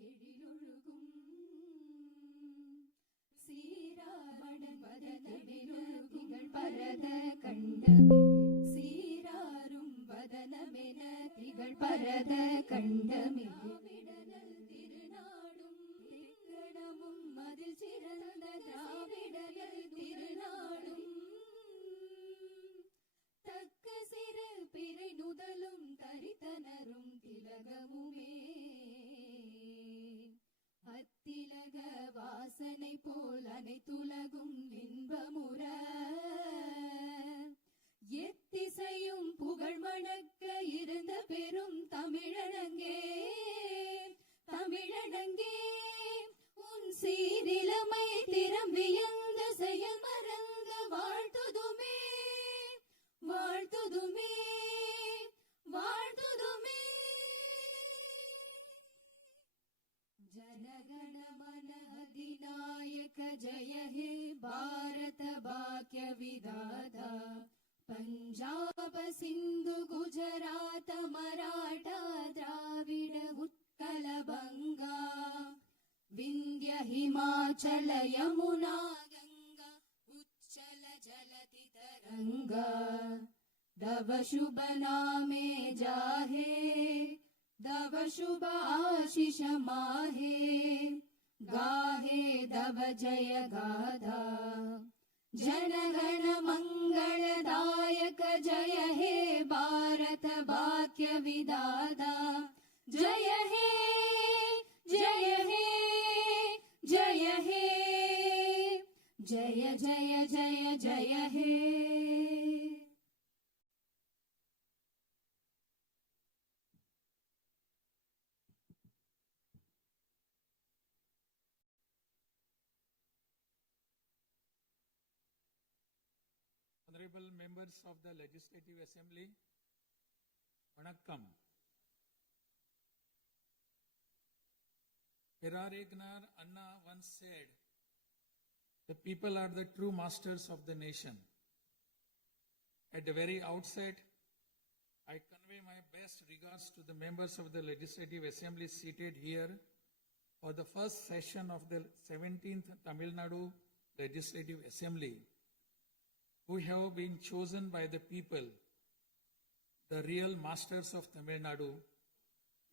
கெடிலொழுகும் சீரார்மணன் வதனமென திகழ் பரத கண்டமே சீராரும் வதனமென திகழ் பரத கண்டமே விடனல் திருநாடும் திக்கணமும் அதில் சிறந்த திராவிடர்கள் திருநாடும் தக்க சிறு பிறை நுதலும் தரித்தனரும் திலகமுமே அத்திலக வாசனை போல் அனைத்துலகும் இன்பமுற எத்திசையும் புகழ் மணக்க இருந்த பெரும் தமிழனங்கே தமிழனங்கே உன் சீரிலமை திறம் வியந்த செயல் மறந்த வாழ்த்துதுமே வாழ்த்துதுமே வாழ்த்துதுமே जनगण मन अधिनायक जय हे भारत भाग्य विधाता पंजाब सिंधु गुजरात मराठा द्राविड उत्कल बंगा विंध्य हिमाचल यमुना गंगा उच्चल जलति तरंगा तव शुभ नामे जाहे दव शुभ आशीष माहे गाहे दव जय गाधा जनगण मंगलदायक जय हे भारत भाग्य विधाता जय हे जय हे जय हे जय जय जय जय हे Honorable members of the Legislative Assembly, Vanakkam. Perarignar Anna once said, the people are the true masters of the nation. At the very outset, I convey my best regards to the members of the Legislative Assembly seated here for the first session of the 17th Tamilnadu Legislative Assembly, who have been chosen by the people, the real masters of Tamil Nadu,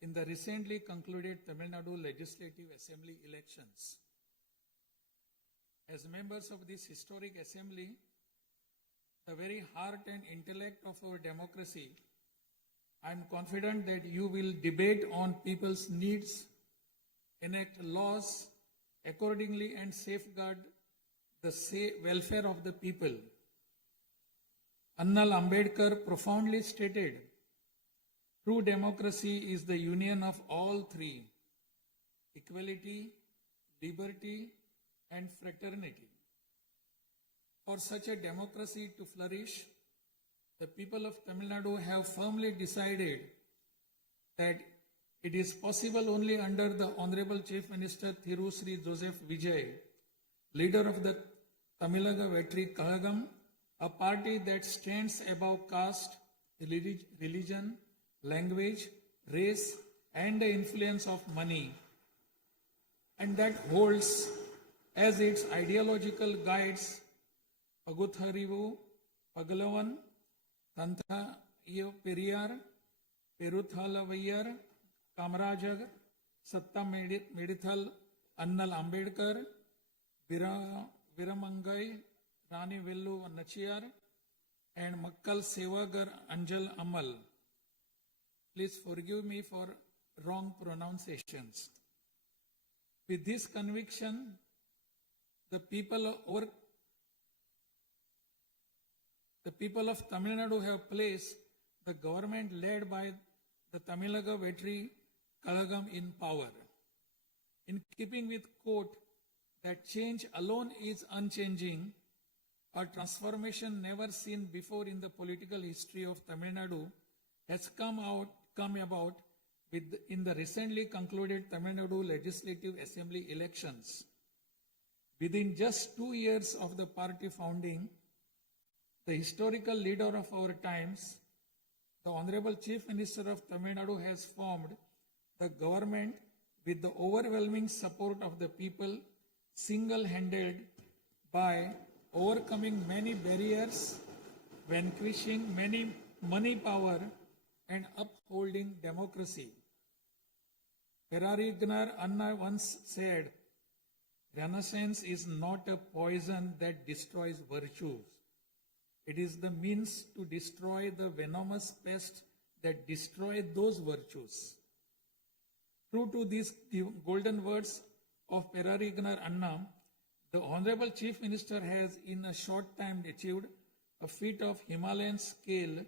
in the recently concluded Tamil Nadu Legislative Assembly elections. As members of this historic assembly, the very heart and intellect of our democracy, I am confident that you will debate on people's needs, enact laws accordingly, and safeguard the welfare of the people. Annal Ambedkar profoundly stated, true democracy is the union of all three: equality, liberty, and fraternity. For such a democracy to flourish, the people of Tamil Nadu have firmly decided that it is possible only under the Honorable Chief Minister Thiru Sri Joseph Vijay, leader of the Tamilnaga Vetri Kalagam, a party that stands above caste, religion, language, race, and the influence of money, and that holds as its ideological guides Pagutharivu, Pagalavan, Tantha Periyar, Peruthalavayar, Kamarajar, Satta Medithal, Annal Ambedkar, Viramangai, Rani Vellu Nachiyar, and Makkal Sevagar Anjal Amal. Please forgive me for wrong pronunciations. With this conviction, the people of Tamil Nadu have placed the government led by the Tamilnaga Vetri Kalagam in power. In keeping with quote that change alone is unchanging, a transformation never seen before in the political history of Tamil Nadu has come about in the recently concluded Tamil Nadu Legislative Assembly elections. Within just 2 years of the party founding, the historical leader of our times, the Honorable Chief Minister of Tamil Nadu, has formed the government with the overwhelming support of the people, single-handed by overcoming many barriers, vanquishing many money power, and upholding democracy. Perarignar Anna once said, Renaissance is not a poison that destroys virtues. It is the means to destroy the venomous pest that destroy those virtues. True to these golden words of Perarignar Anna, the Honorable Chief Minister has in a short time achieved a feat of Himalayan scale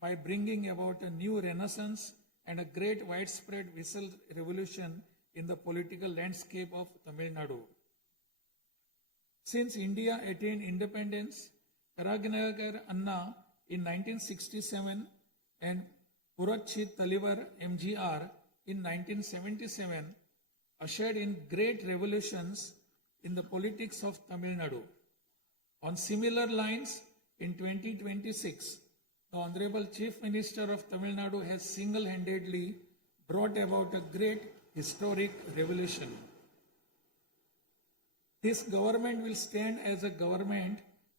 by bringing about a new renaissance and a great widespread visual revolution in the political landscape of Tamil Nadu. Since India attained independence, Perarignar Anna in 1967 and Puratchi Talivar MGR in 1977 ushered in great revolutions in the politics of Tamil Nadu. On similar lines, in 2026, the Honorable Chief Minister of Tamil Nadu has single-handedly brought about a great historic revolution. This government will stand as a government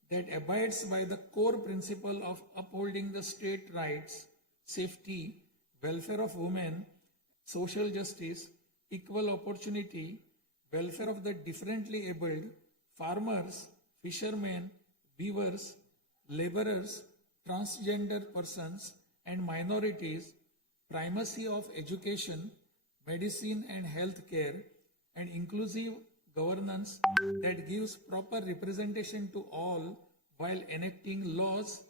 that abides by the core principle of upholding the state rights, safety, welfare of women, social justice, equal opportunity, welfare of the differently abled, farmers, fishermen, weavers, laborers, transgender persons and minorities, primacy of education, medicine and health care, and inclusive governance that gives proper representation to all while enacting laws,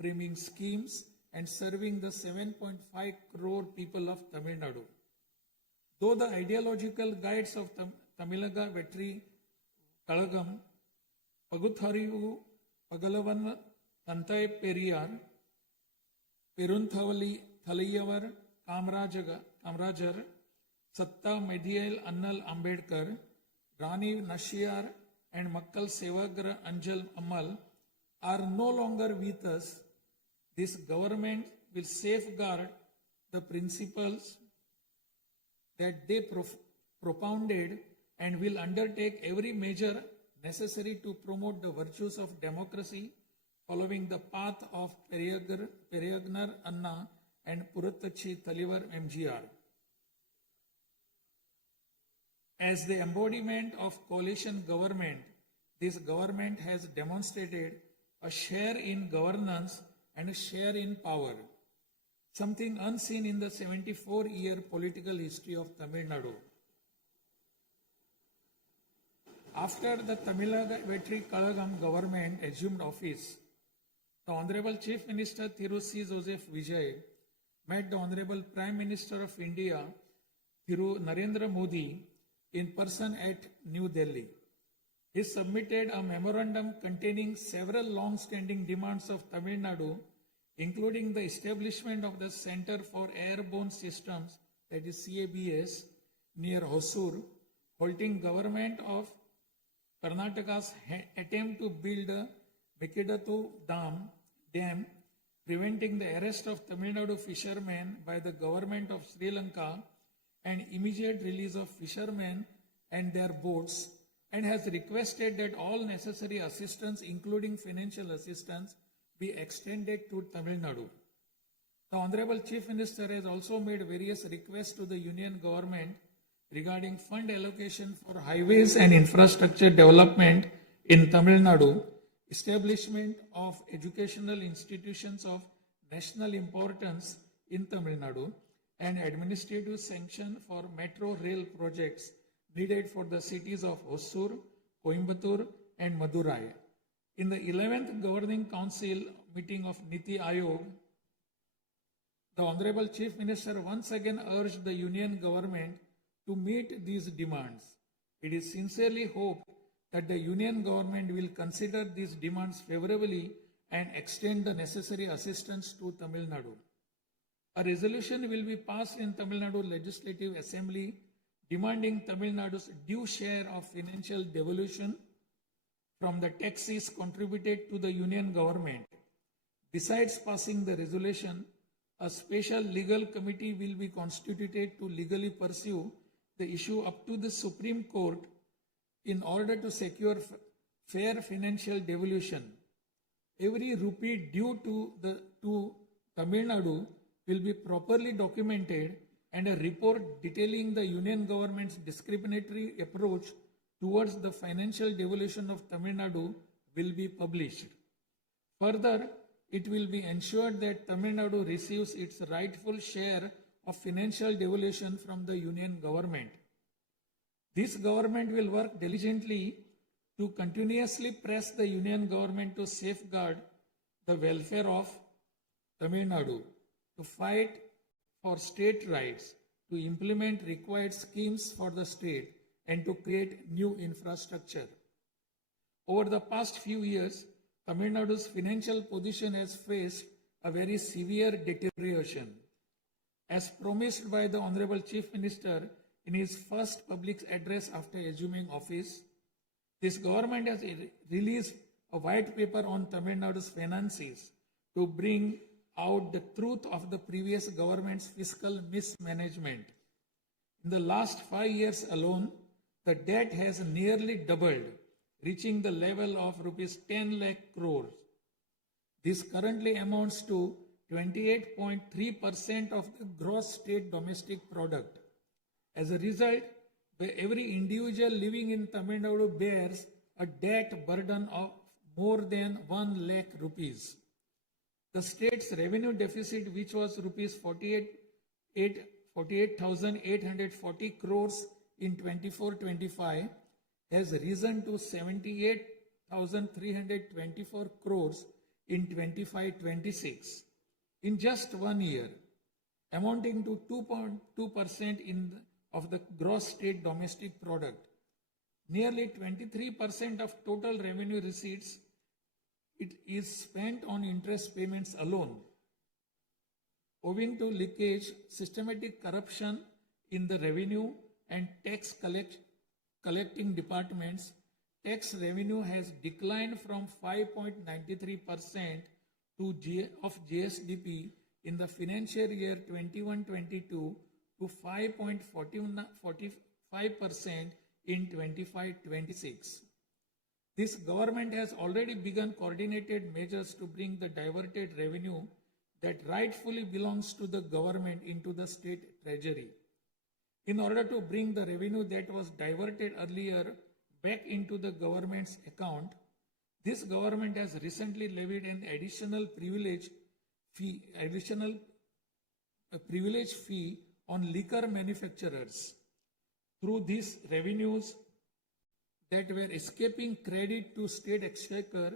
framing schemes, and serving the 7.5 crore people of Tamil Nadu. Though the ideological guides of Tamilaga Vetri Kalagam, Pagutharivu, Pagalavan, Tantai Periyar, Perunthavali Thalayavar, Kamrajar, Satta Medial Annal Ambedkar, Rani Nashiyar, and Makkal Sevagra Anjal Amal are no longer with us, this government will safeguard the principles that they propounded and will undertake every measure necessary to promote the virtues of democracy following the path of Perarignar Anna and Puratchi Talivar MGR. As the embodiment of coalition government, this government has demonstrated a share in governance and a share in power, something unseen in the 74-year political history of Tamil Nadu. After the Tamilnadu Vetri Kalagam government assumed office, the Honorable Chief Minister Thiru C. Joseph Vijay met the Honorable Prime Minister of India, Thiru Narendra Modi, in person at New Delhi. He submitted a memorandum containing several long-standing demands of Tamil Nadu, including the establishment of the Center for Airborne Systems, that is CABS, near Hosur, halting government of Karnataka's attempt to build a Mekidatu Dam, preventing the arrest of Tamil Nadu fishermen by the government of Sri Lanka, and immediate release of fishermen and their boats, and has requested that all necessary assistance, including financial assistance, be extended to Tamil Nadu. The Honorable Chief Minister has also made various requests to the Union government regarding fund allocation for highways and infrastructure development in Tamil Nadu, establishment of educational institutions of national importance in Tamil Nadu, and administrative sanction for metro rail projects needed for the cities of Hosur, Coimbatore, and Madurai. In the 11th Governing Council meeting of Niti Ayog, the Honorable Chief Minister once again urged the Union government to meet these demands. It is sincerely hoped that the Union government will consider these demands favorably and extend the necessary assistance to Tamil Nadu. A resolution will be passed in Tamil Nadu Legislative Assembly demanding Tamil Nadu's due share of financial devolution from the taxes contributed to the Union government. Besides passing the resolution, a special legal committee will be constituted to legally pursue the issue up to the Supreme Court in order to secure fair financial devolution. Every rupee due to Tamil Nadu will be properly documented, and a report detailing the union government's discriminatory approach towards the financial devolution of Tamil Nadu will be published. Further, it will be ensured that Tamil Nadu receives its rightful share of financial devolution from the union government. This government will work diligently to continuously press the union government to safeguard the welfare of Tamil Nadu, to fight for state rights, to implement required schemes for the state, and to create new infrastructure. Over the past few years, Tamil Nadu's financial position has faced a very severe deterioration. As promised by the Honorable Chief Minister in his first public address after assuming office, this government has released a white paper on Tamil Nadu's finances to bring out the truth of the previous government's fiscal mismanagement. In the last 5 years alone, the debt has nearly doubled, reaching the level of rupees 10 lakh crores. This currently amounts to 28.3% of the gross state domestic product. As a result, every individual living in Tamil Nadu bears a debt burden of more than 1 lakh rupees. The state's revenue deficit, which was rupees 48,840 crores in 24-25, has risen to 78,324 crores in 25-26 in just 1 year, amounting to 2.2% of the gross state domestic product. Nearly 23% of total revenue receipts it is spent on interest payments alone. Owing to leakage, systematic corruption in the revenue and tax collecting departments, tax revenue has declined from 5.93% of GSDP in the financial year 21-22 to 5.45% in 25-26. This government has already begun coordinated measures to bring the diverted revenue that rightfully belongs to the government into the state treasury. In order to bring the revenue that was diverted earlier back into the government's account, this government has recently levied an additional privilege fee on liquor manufacturers. Through these revenues that were escaping credit to state exchequer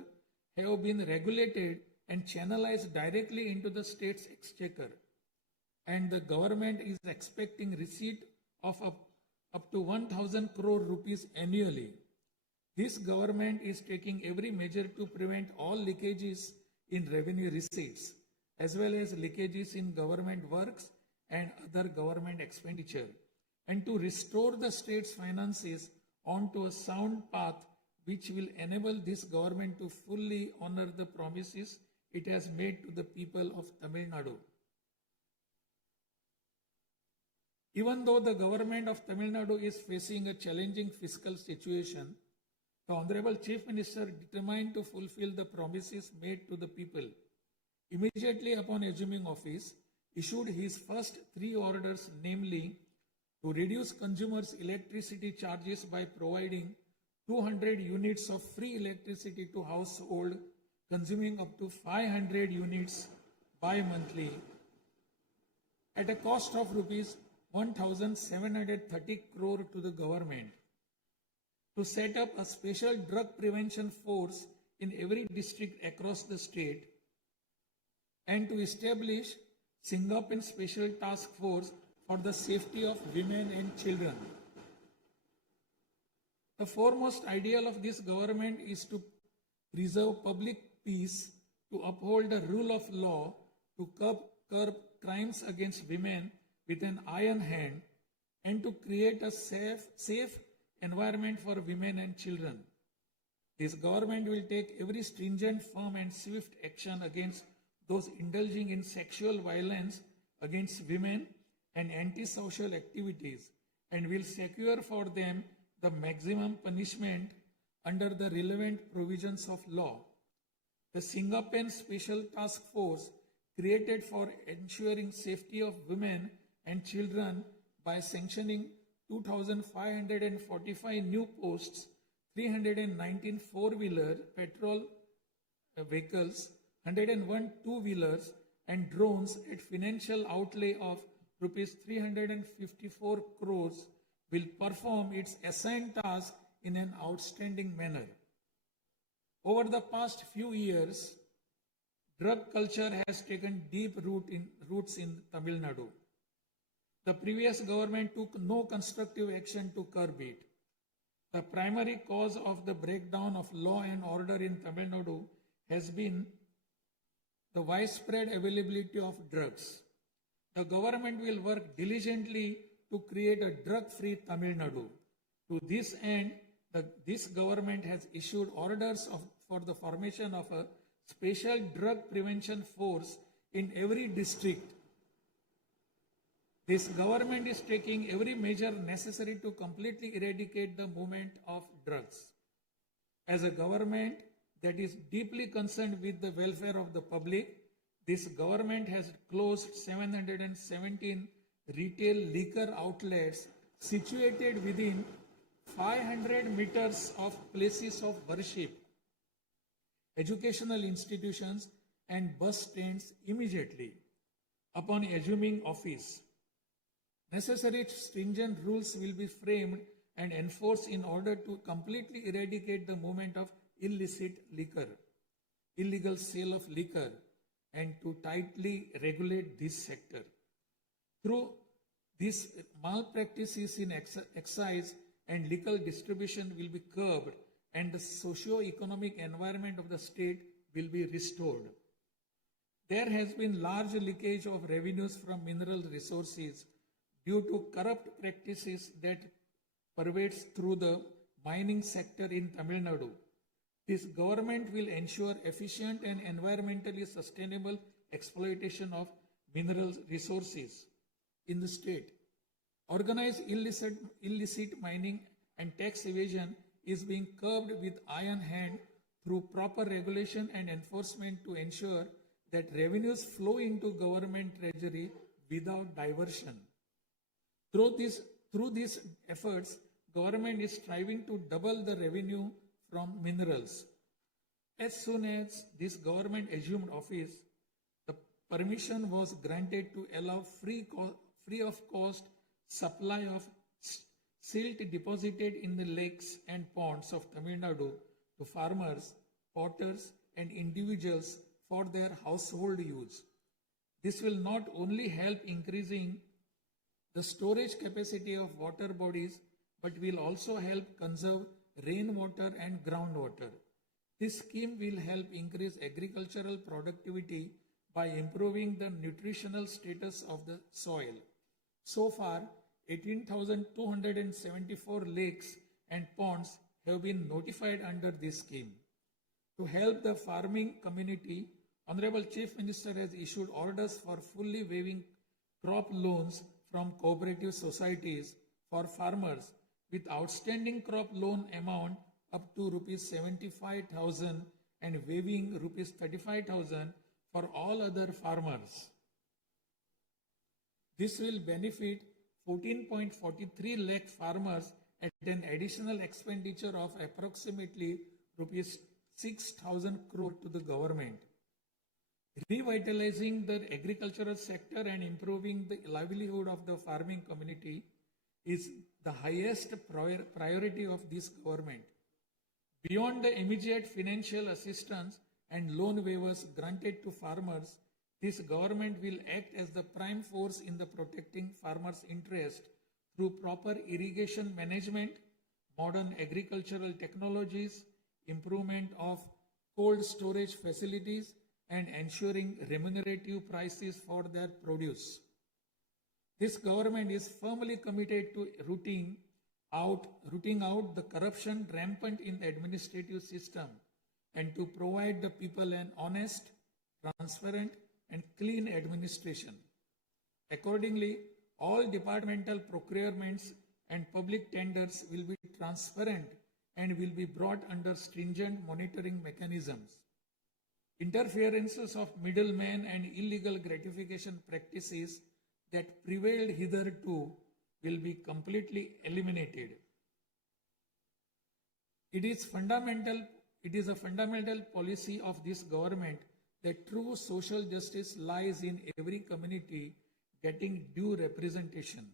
have been regulated and channelized directly into the state's exchequer, and the government is expecting receipt of up to 1,000 crore rupees annually. This government is taking every measure to prevent all leakages in revenue receipts, as well as leakages in government works and other government expenditure, and to restore the state's finances onto a sound path which will enable this government to fully honor the promises it has made to the people of Tamil Nadu. Even though the government of Tamil Nadu is facing a challenging fiscal situation, the Honorable Chief Minister determined to fulfill the promises made to the people. Immediately upon assuming office, issued his first 3 orders, namely, to reduce consumers' electricity charges by providing 200 units of free electricity to household consuming up to 500 units bi-monthly at a cost of rupees 1,730 crore to the government, to set up a special drug prevention force in every district across the state, and to establish Singaporean Special Task Force for the safety of women and children. The foremost ideal of this government is to preserve public peace, to uphold the rule of law, to curb crimes against women with an iron hand, and to create a safe environment for women and children. This government will take every stringent, firm and swift action against those indulging in sexual violence against women and antisocial activities, and will secure for them the maximum punishment under the relevant provisions of law. The Singapen Special Task Force, created for ensuring safety of women and children by sanctioning 2,545 new posts, 319 four-wheeler petrol vehicles, 101 two-wheelers and drones at financial outlay of rupees 354 crores, will perform its assigned task in an outstanding manner. Over the past few years, drug culture has taken deep roots in Tamil Nadu. The previous government took no constructive action to curb it. The primary cause of the breakdown of law and order in Tamil Nadu has been the widespread availability of drugs. The government will work diligently to create a drug-free Tamil Nadu. To this end, this government has issued orders for the formation of a special drug prevention force in every district. This government is taking every measure necessary to completely eradicate the movement of drugs. As a government that is deeply concerned with the welfare of the public, this government has closed 717 retail liquor outlets situated within 500 meters of places of worship, educational institutions and bus stands immediately upon assuming office. Necessary stringent rules will be framed and enforced in order to completely eradicate the movement of illicit liquor, illegal sale of liquor, and to tightly regulate this sector. Through these malpractices in excise and liquor distribution will be curbed and the socio-economic environment of the state will be restored. There has been large leakage of revenues from mineral resources due to corrupt practices that pervades through the mining sector in Tamil Nadu. This government will ensure efficient and environmentally sustainable exploitation of mineral resources in the state. Organized illicit mining and tax evasion is being curbed with iron hand through proper regulation and enforcement to ensure that revenues flow into government treasury without diversion. Through these efforts, government is striving to double the revenue from minerals. As soon as this government assumed office, the permission was granted to allow free of cost supply of silt deposited in the lakes and ponds of Tamil Nadu to farmers, potters and individuals for their household use. This will not only help increasing the storage capacity of water bodies, but will also help conserve rainwater and groundwater. This scheme will help increase agricultural productivity by improving the nutritional status of the soil. So far, 18,274 lakes and ponds have been notified under this scheme. To help the farming community, Honorable Chief Minister has issued orders for fully waiving crop loans from cooperative societies for farmers with outstanding crop loan amount up to rupees 75,000 and waiving rupees 35,000 for all other farmers. This will benefit 14.43 lakh farmers at an additional expenditure of approximately rupees 6,000 crore to the government. Revitalizing the agricultural sector and improving the livelihood of the farming community is the highest priority of this government. Beyond the immediate financial assistance and loan waivers granted to farmers, this government will act as the prime force in the protecting farmers' interest through proper irrigation management, modern agricultural technologies, improvement of cold storage facilities, and ensuring remunerative prices for their produce. This government is firmly committed to rooting out the corruption rampant in the administrative system and to provide the people an honest, transparent, and clean administration. Accordingly, all departmental procurements and public tenders will be transparent and will be brought under stringent monitoring mechanisms. Interferences of middlemen and illegal gratification practices that prevailed hitherto will be completely eliminated. It is a fundamental policy of this government that true social justice lies in every community getting due representation.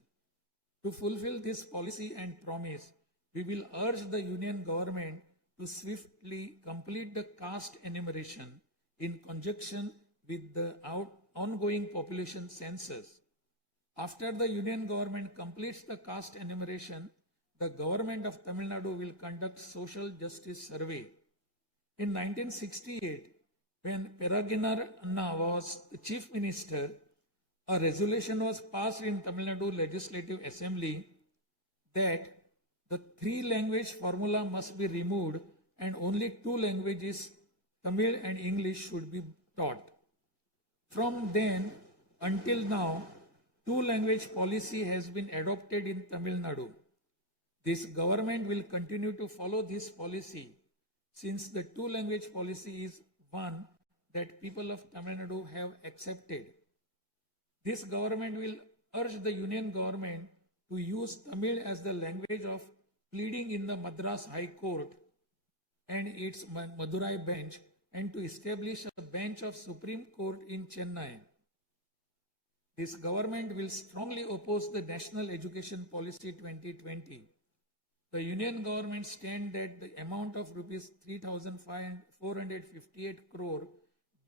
To fulfill this policy and promise, we will urge the Union government to swiftly complete the caste enumeration in conjunction with the ongoing population census. After the Union government completes the caste enumeration, the government of Tamil Nadu will conduct social justice survey. In 1968, when Peregrine Anna was the chief minister, a resolution was passed in Tamil Nadu Legislative Assembly that the three-language formula must be removed and only two languages, Tamil and English, should be taught. From then until now, two-language policy has been adopted in Tamil Nadu. This government will continue to follow this policy since the two-language policy is one that people of Tamil Nadu have accepted. This government will urge the Union government to use Tamil as the language of pleading in the Madras High Court and its Madurai bench, and to establish a bench of Supreme Court in Chennai. This government will strongly oppose the National Education Policy 2020. The Union government stand that the amount of rupees 3,458 crore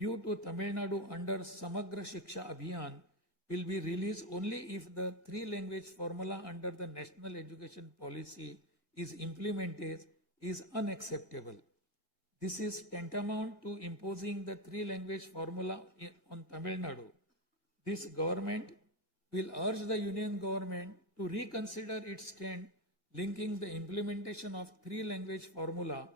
due to Tamil Nadu under Samagra Shiksha Abhiyan will be released only if the three-language formula under the National Education Policy is implemented is unacceptable. This is tantamount to imposing the three-language formula on Tamil Nadu. This government will urge the Union government to reconsider its stand linking the implementation of three-language formula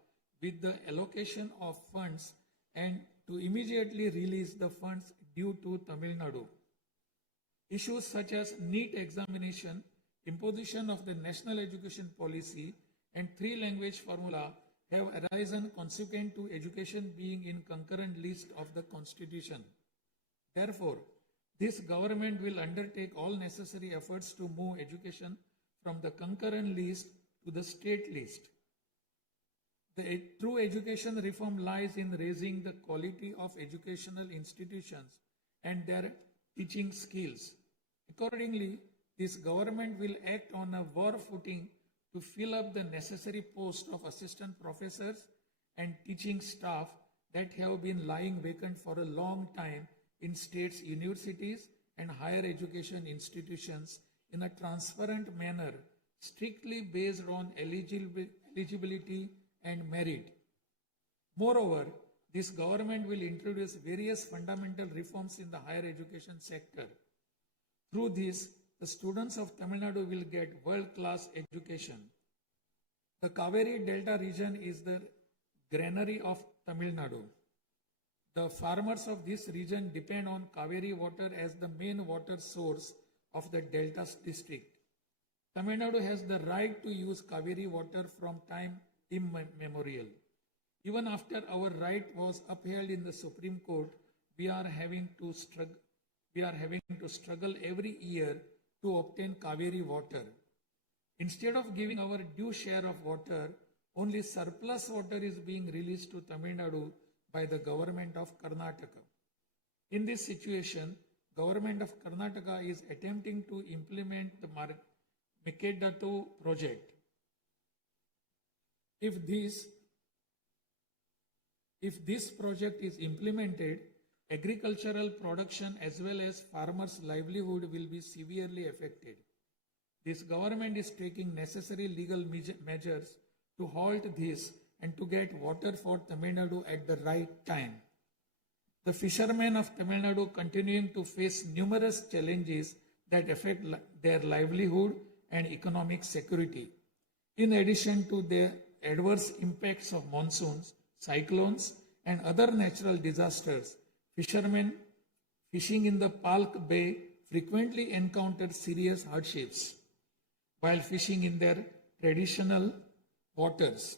with the allocation of funds and to immediately release the funds due to Tamil Nadu. Issues such as NEET examination, imposition of the National Education Policy, and three-language formula have arisen consequent to education being in concurrent list of the Constitution. Therefore, this government will undertake all necessary efforts to move education from the concurrent list to the state list. The true education reform lies in raising the quality of educational institutions and their teaching skills. Accordingly, this government will act on a war footing to fill up the necessary posts of assistant professors and teaching staff that have been lying vacant for a long time in states' universities and higher education institutions in a transparent manner, strictly based on eligibility and merit. Moreover, this government will introduce various fundamental reforms in the higher education sector. Through this, the students of Tamil Nadu will get world-class education. The Kaveri Delta region is the granary of Tamil Nadu. The farmers of this region depend on Kaveri water as the main water source of the Delta district. Tamil Nadu has the right to use Kaveri water from time immemorial. Even after our right was upheld in the Supreme Court, we are having to struggle every year to obtain Kaveri water. Instead of giving our due share of water, only surplus water is being released to Tamil Nadu by the government of Karnataka. In this situation, government of Karnataka is attempting to implement the Mekedatu project. If this project is implemented, agricultural production as well as farmers' livelihood will be severely affected. This government is taking necessary legal measures to halt this and to get water for Tamil Nadu at the right time. The fishermen of Tamil Nadu continuing to face numerous challenges that affect their livelihood and economic security. In addition to the adverse impacts of monsoons, cyclones, and other natural disasters, fishermen fishing in the Palk Bay frequently encounter serious hardships. while fishing in their traditional waters.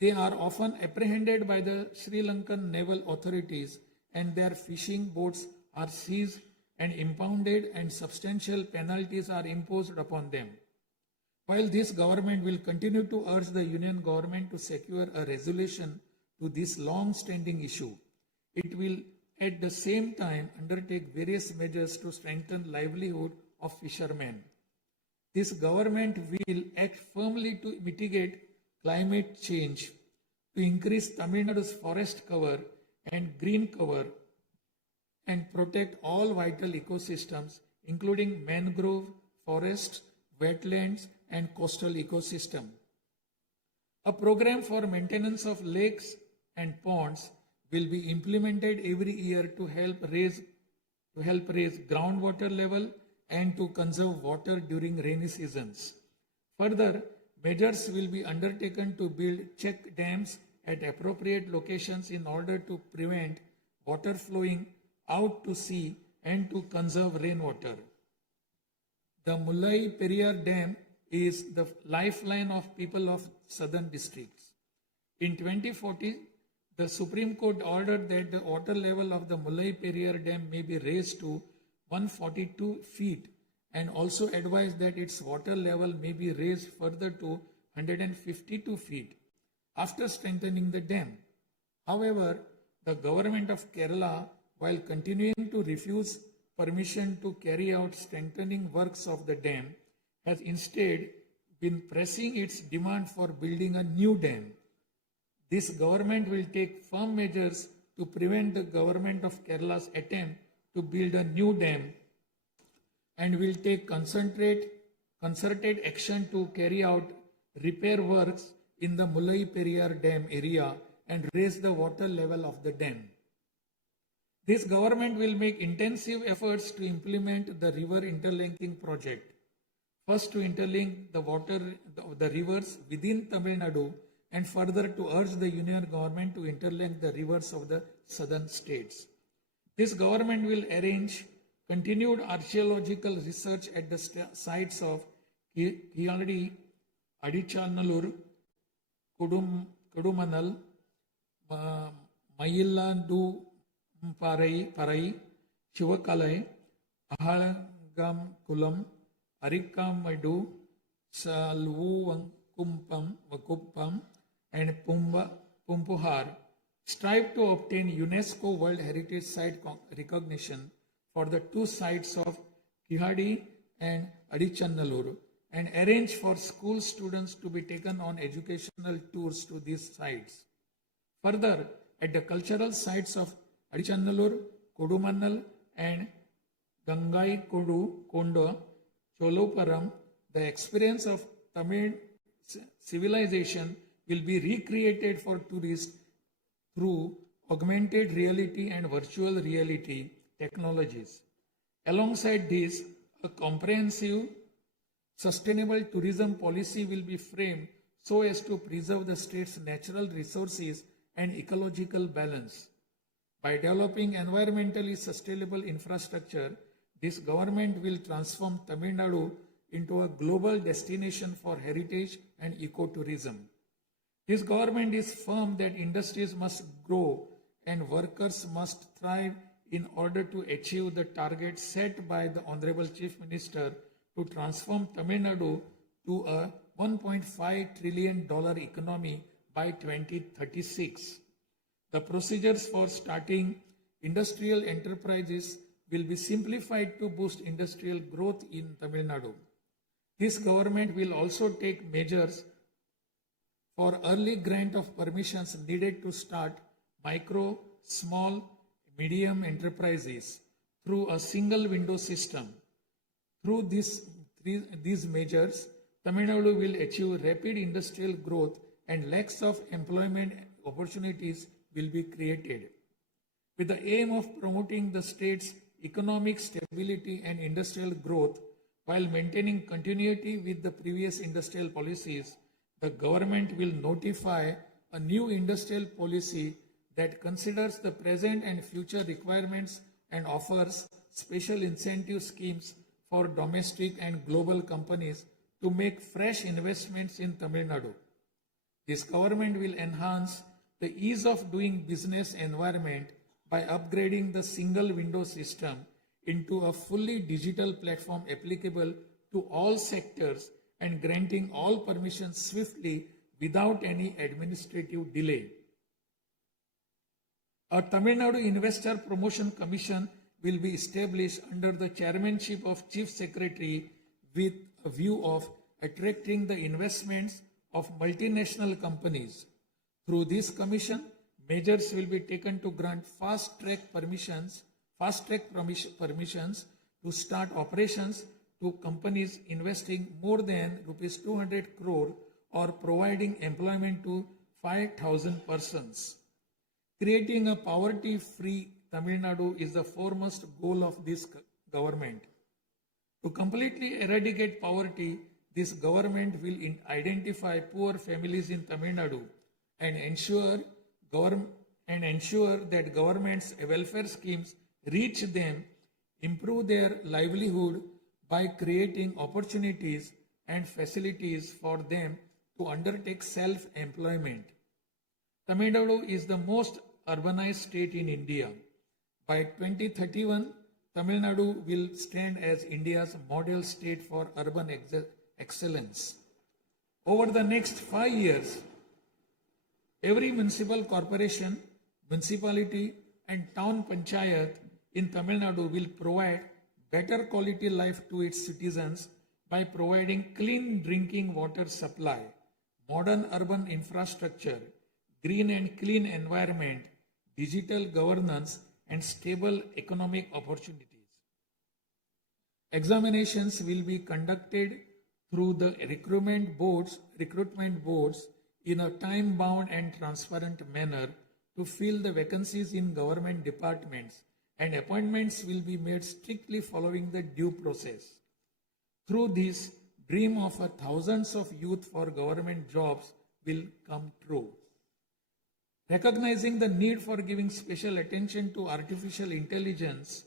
They are often apprehended by the Sri Lankan naval authorities and their fishing boats are seized and impounded and substantial penalties are imposed upon them. While this government will continue to urge the union government to secure a resolution to this long-standing issue, it will at the same time undertake various measures to strengthen livelihood of fishermen. This government will act firmly to mitigate climate change, to increase Tamil Nadu's forest cover and green cover, and protect all vital ecosystems, including mangrove, forests, wetlands, and coastal ecosystem. A program for maintenance of lakes and ponds will be implemented every year to help raise groundwater level and to conserve water during rainy seasons. Further, measures will be undertaken to build check dams at appropriate locations in order to prevent water flowing out to sea and to conserve rainwater. The Mullai Periyar Dam is the lifeline of people of southern districts. In 2040, the Supreme Court ordered that the water level of the Mullai Periyar Dam may be raised to 142 feet and also advised that its water level may be raised further to 152 feet after strengthening the dam. However, the government of Kerala, while continuing to refuse permission to carry out strengthening works of the dam, has instead been pressing its demand for building a new dam. This government will take firm measures to prevent the government of Kerala's attempt to build a new dam and will take concerted action to carry out repair works in the Mullai Periyar Dam area and raise the water level of the dam. This government will make intensive efforts to implement the river interlinking project. First, to interlink the rivers within Tamil Nadu, and further to urge the union government to interlink the rivers of the southern states. This government will arrange continued archaeological research at the sites of Kiyadi, Adichanallur, Kudumanal, Mayillandu Parai, Chivakalai, Ahalagam Kulam, Arikamadu, Salvu Vakuppam, and Pumpuhar strive to obtain UNESCO World Heritage Site recognition for the two sites of Kihadi and Adichanallur and arrange for school students to be taken on educational tours to these sites. Further, at the cultural sites of Adichanallur, Kodumannal and Gangai Kondo, Choluparam, the experience of Tamil civilization will be recreated for tourists through augmented reality and virtual reality technologies. Alongside this, a comprehensive, sustainable tourism policy will be framed so as to preserve the state's natural resources and ecological balance. By developing environmentally sustainable infrastructure, this government will transform Tamil Nadu into a global destination for heritage and ecotourism. This government is firm that industries must grow and workers must thrive in order to achieve the target set by the Honorable Chief Minister to transform Tamil Nadu to a $1.5 trillion economy by 2036. The procedures for starting industrial enterprises will be simplified to boost industrial growth in Tamil Nadu. This government will also take measures for early grant of permissions needed to start micro, small, medium enterprises through a single window system. Through these measures, Tamil Nadu will achieve rapid industrial growth and lakhs of employment opportunities will be created. With the aim of promoting the state's economic stability and industrial growth while maintaining continuity with the previous industrial policies, the government will notify a new industrial policy that considers the present and future requirements and offers special incentive schemes for domestic and global companies to make fresh investments in Tamil Nadu. This government will enhance the ease of doing business environment by upgrading the single window system into a fully digital platform applicable to all sectors and granting all permissions swiftly without any administrative delay. A Tamil Nadu Investor Promotion Commission will be established under the chairmanship of Chief Secretary with a view of attracting the investments of multinational companies. Through this commission, measures will be taken to grant fast-track permissions to start operations to companies investing more than rupees 200 crore or providing employment to 5,000 persons. Creating a poverty-free Tamil Nadu is the foremost goal of this government. To completely eradicate poverty, this government will identify poor families in Tamil Nadu and ensure that government's welfare schemes reach them, improve their livelihood by creating opportunities and facilities for them to undertake self-employment. Tamil Nadu is the most urbanized state in India. By 2031, Tamil Nadu will stand as India's model state for urban excellence. Over the next 5 years, every municipal corporation, municipality and town panchayat in Tamil Nadu will provide better quality life to its citizens by providing clean drinking water supply, modern urban infrastructure, green and clean environment, digital governance, and stable economic opportunities. Examinations will be conducted through the recruitment boards in a time-bound and transparent manner to fill the vacancies in government departments, and appointments will be made strictly following the due process. Through this, dream of thousands of youth for government jobs will come true. Recognizing the need for giving special attention to artificial intelligence,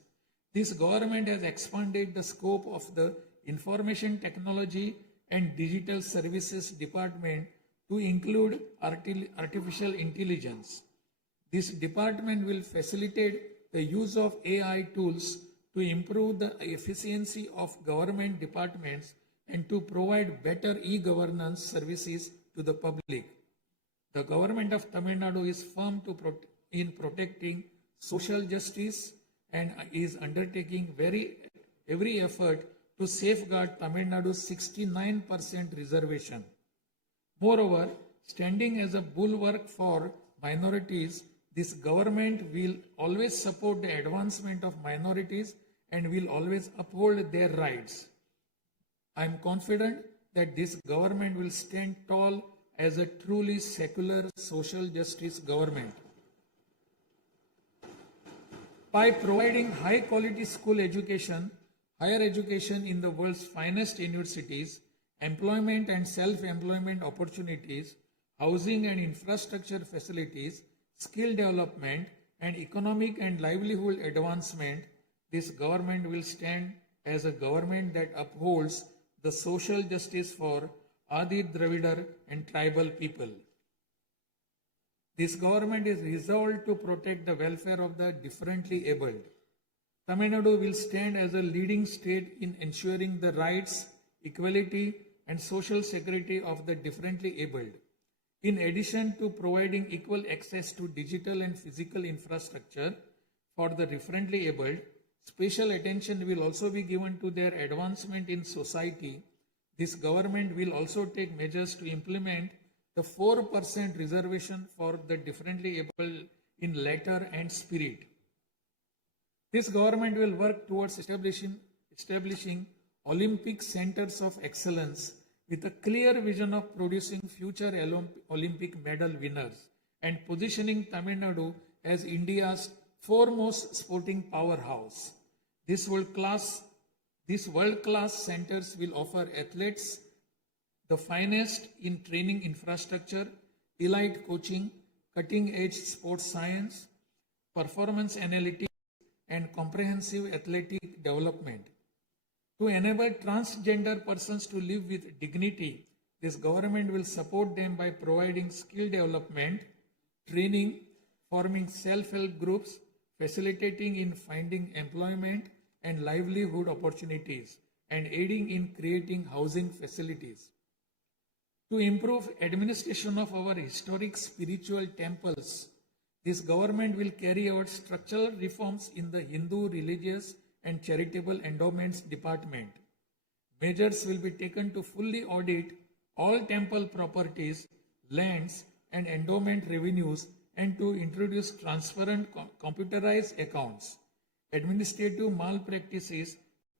this government has expanded the scope of the Information Technology and Digital Services Department to include artificial intelligence. This department will facilitate the use of AI tools to improve the efficiency of government departments and to provide better e-governance services to the public. The government of Tamil Nadu is firm in protecting social justice and is undertaking every effort to safeguard Tamil Nadu's 69% reservation. Moreover, standing as a bulwark for minorities, this government will always support the advancement of minorities and will always uphold their rights. I am confident that this government will stand tall as a truly secular social justice government. By providing high quality school education, higher education in the world's finest universities, employment and self-employment opportunities, housing and infrastructure facilities, skill development, and economic and livelihood advancement, this government will stand as a government that upholds the social justice for Adi Dravidar and tribal people. This government is resolved to protect the welfare of the differently abled. Tamil Nadu will stand as a leading state in ensuring the rights, equality, and social security of the differently abled. In addition to providing equal access to digital and physical infrastructure for the differently abled, special attention will also be given to their advancement in society. This government will also take measures to implement the 4% reservation for the differently able in letter and spirit. This government will work towards establishing Olympic centers of excellence with a clear vision of producing future Olympic medal winners and positioning Tamil Nadu as India's foremost sporting powerhouse. These world-class centers will offer athletes the finest in training infrastructure, elite coaching, cutting-edge sports science, performance analytics, and comprehensive athletic development. To enable transgender persons to live with dignity, this government will support them by providing skill development, training, forming self-help groups, facilitating in finding employment and livelihood opportunities, and aiding in creating housing facilities. To improve administration of our historic spiritual temples, this government will carry out structural reforms in the Hindu religious and charitable endowments department. Measures will be taken to fully audit all temple properties, lands, and endowment revenues and to introduce transparent computerized accounts. Administrative malpractices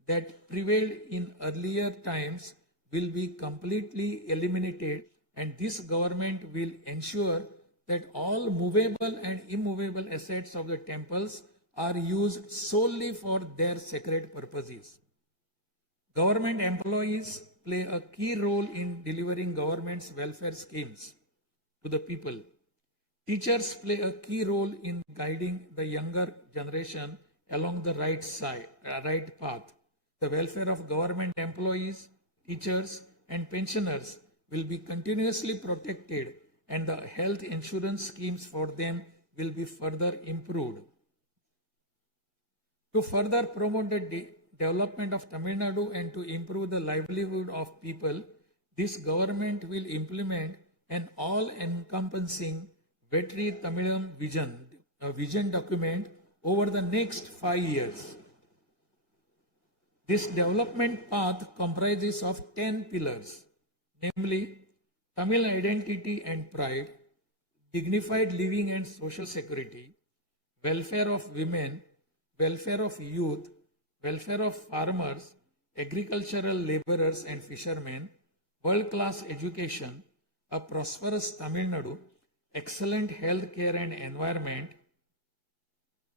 that prevailed in earlier times will be completely eliminated, and this government will ensure that all movable and immovable assets of the temples are used solely for their sacred purposes. Government employees play a key role in delivering government's welfare schemes to the people. Teachers play a key role in guiding the younger generation along the right path. The welfare of government employees, teachers, and pensioners will be continuously protected, and the health insurance schemes for them will be further improved. To further promote the development of Tamil Nadu and to improve the livelihood of people, this government will implement an all-encompassing Vetri Tamilam vision document over the next 5 years. This development path comprises of 10 pillars, namely Tamil identity and pride, dignified living and social security, welfare of women, welfare of youth, welfare of farmers, agricultural laborers and fishermen, world-class education, a prosperous Tamil Nadu, excellent health care and environment,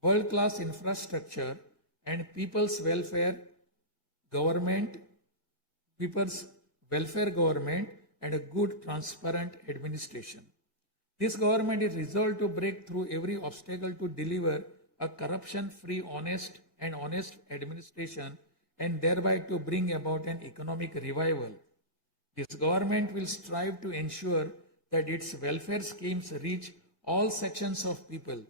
world-class infrastructure, and people's welfare government, and a good, transparent administration. This government is resolved to break through every obstacle to deliver a corruption-free, honest administration and thereby to bring about an economic revival. This government will strive to ensure that its welfare schemes reach all sections of people.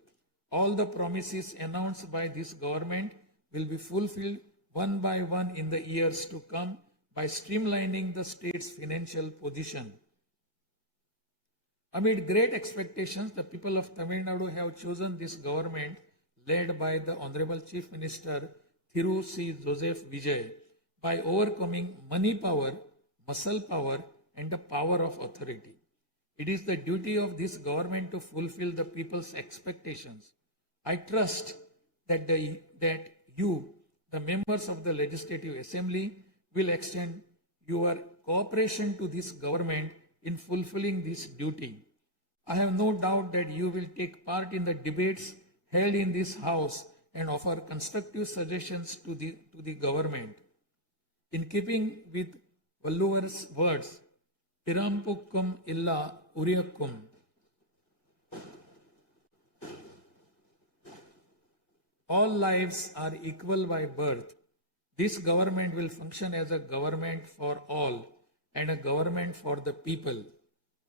All the promises announced by this government will be fulfilled one by one in the years to come by streamlining the state's financial position. Amid great expectations, the people of Tamil Nadu have chosen this government led by the Honorable Chief Minister Thiru C. Joseph Vijay by overcoming money power, muscle power, and the power of authority. It is the duty of this government to fulfill the people's expectations. I trust that you, the members of the Legislative Assembly, will extend your cooperation to this government in fulfilling this duty. I have no doubt that you will take part in the debates held in this House and offer constructive suggestions to the government. In keeping with Valluvar's words, Pirampukkum illa Uriyakkum, all lives are equal by birth. This government will function as a government for all and a government for the people,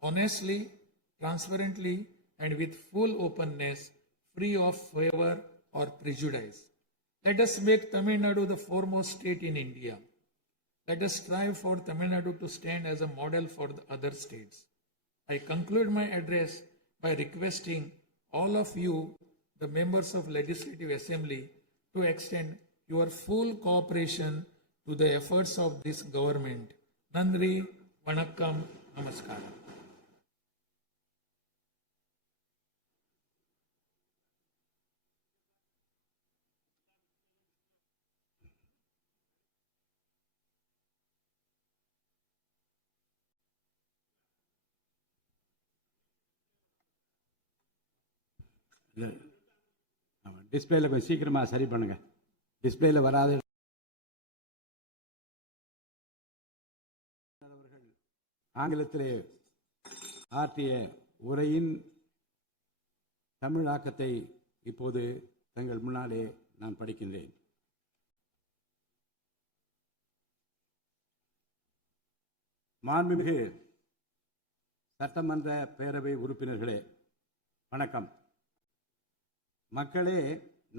honestly, transparently, and with full openness, free of favor or prejudice. Let us make Tamil Nadu the foremost state in India. Let us strive for Tamil Nadu to stand as a model for the other states. I conclude my address by requesting all of you, the members of Legislative Assembly, to extend your full cooperation to the efforts of this government. Nandri, Vanakkam, Namaskaram. டிஸ்பிளேல கொஞ்சம் சீக்கிரமா சரி பண்ணுங்க. டிஸ்பிளேல வராது. ஆங்கிலத்திலே ஆற்றிய உரையின் தமிழாக்கத்தை இப்போது தங்கள் முன்னாலே நான் படிக்கின்றேன். மாண்புமிகு சட்டமன்ற பேரவை உறுப்பினர்களே, வணக்கம். மக்களே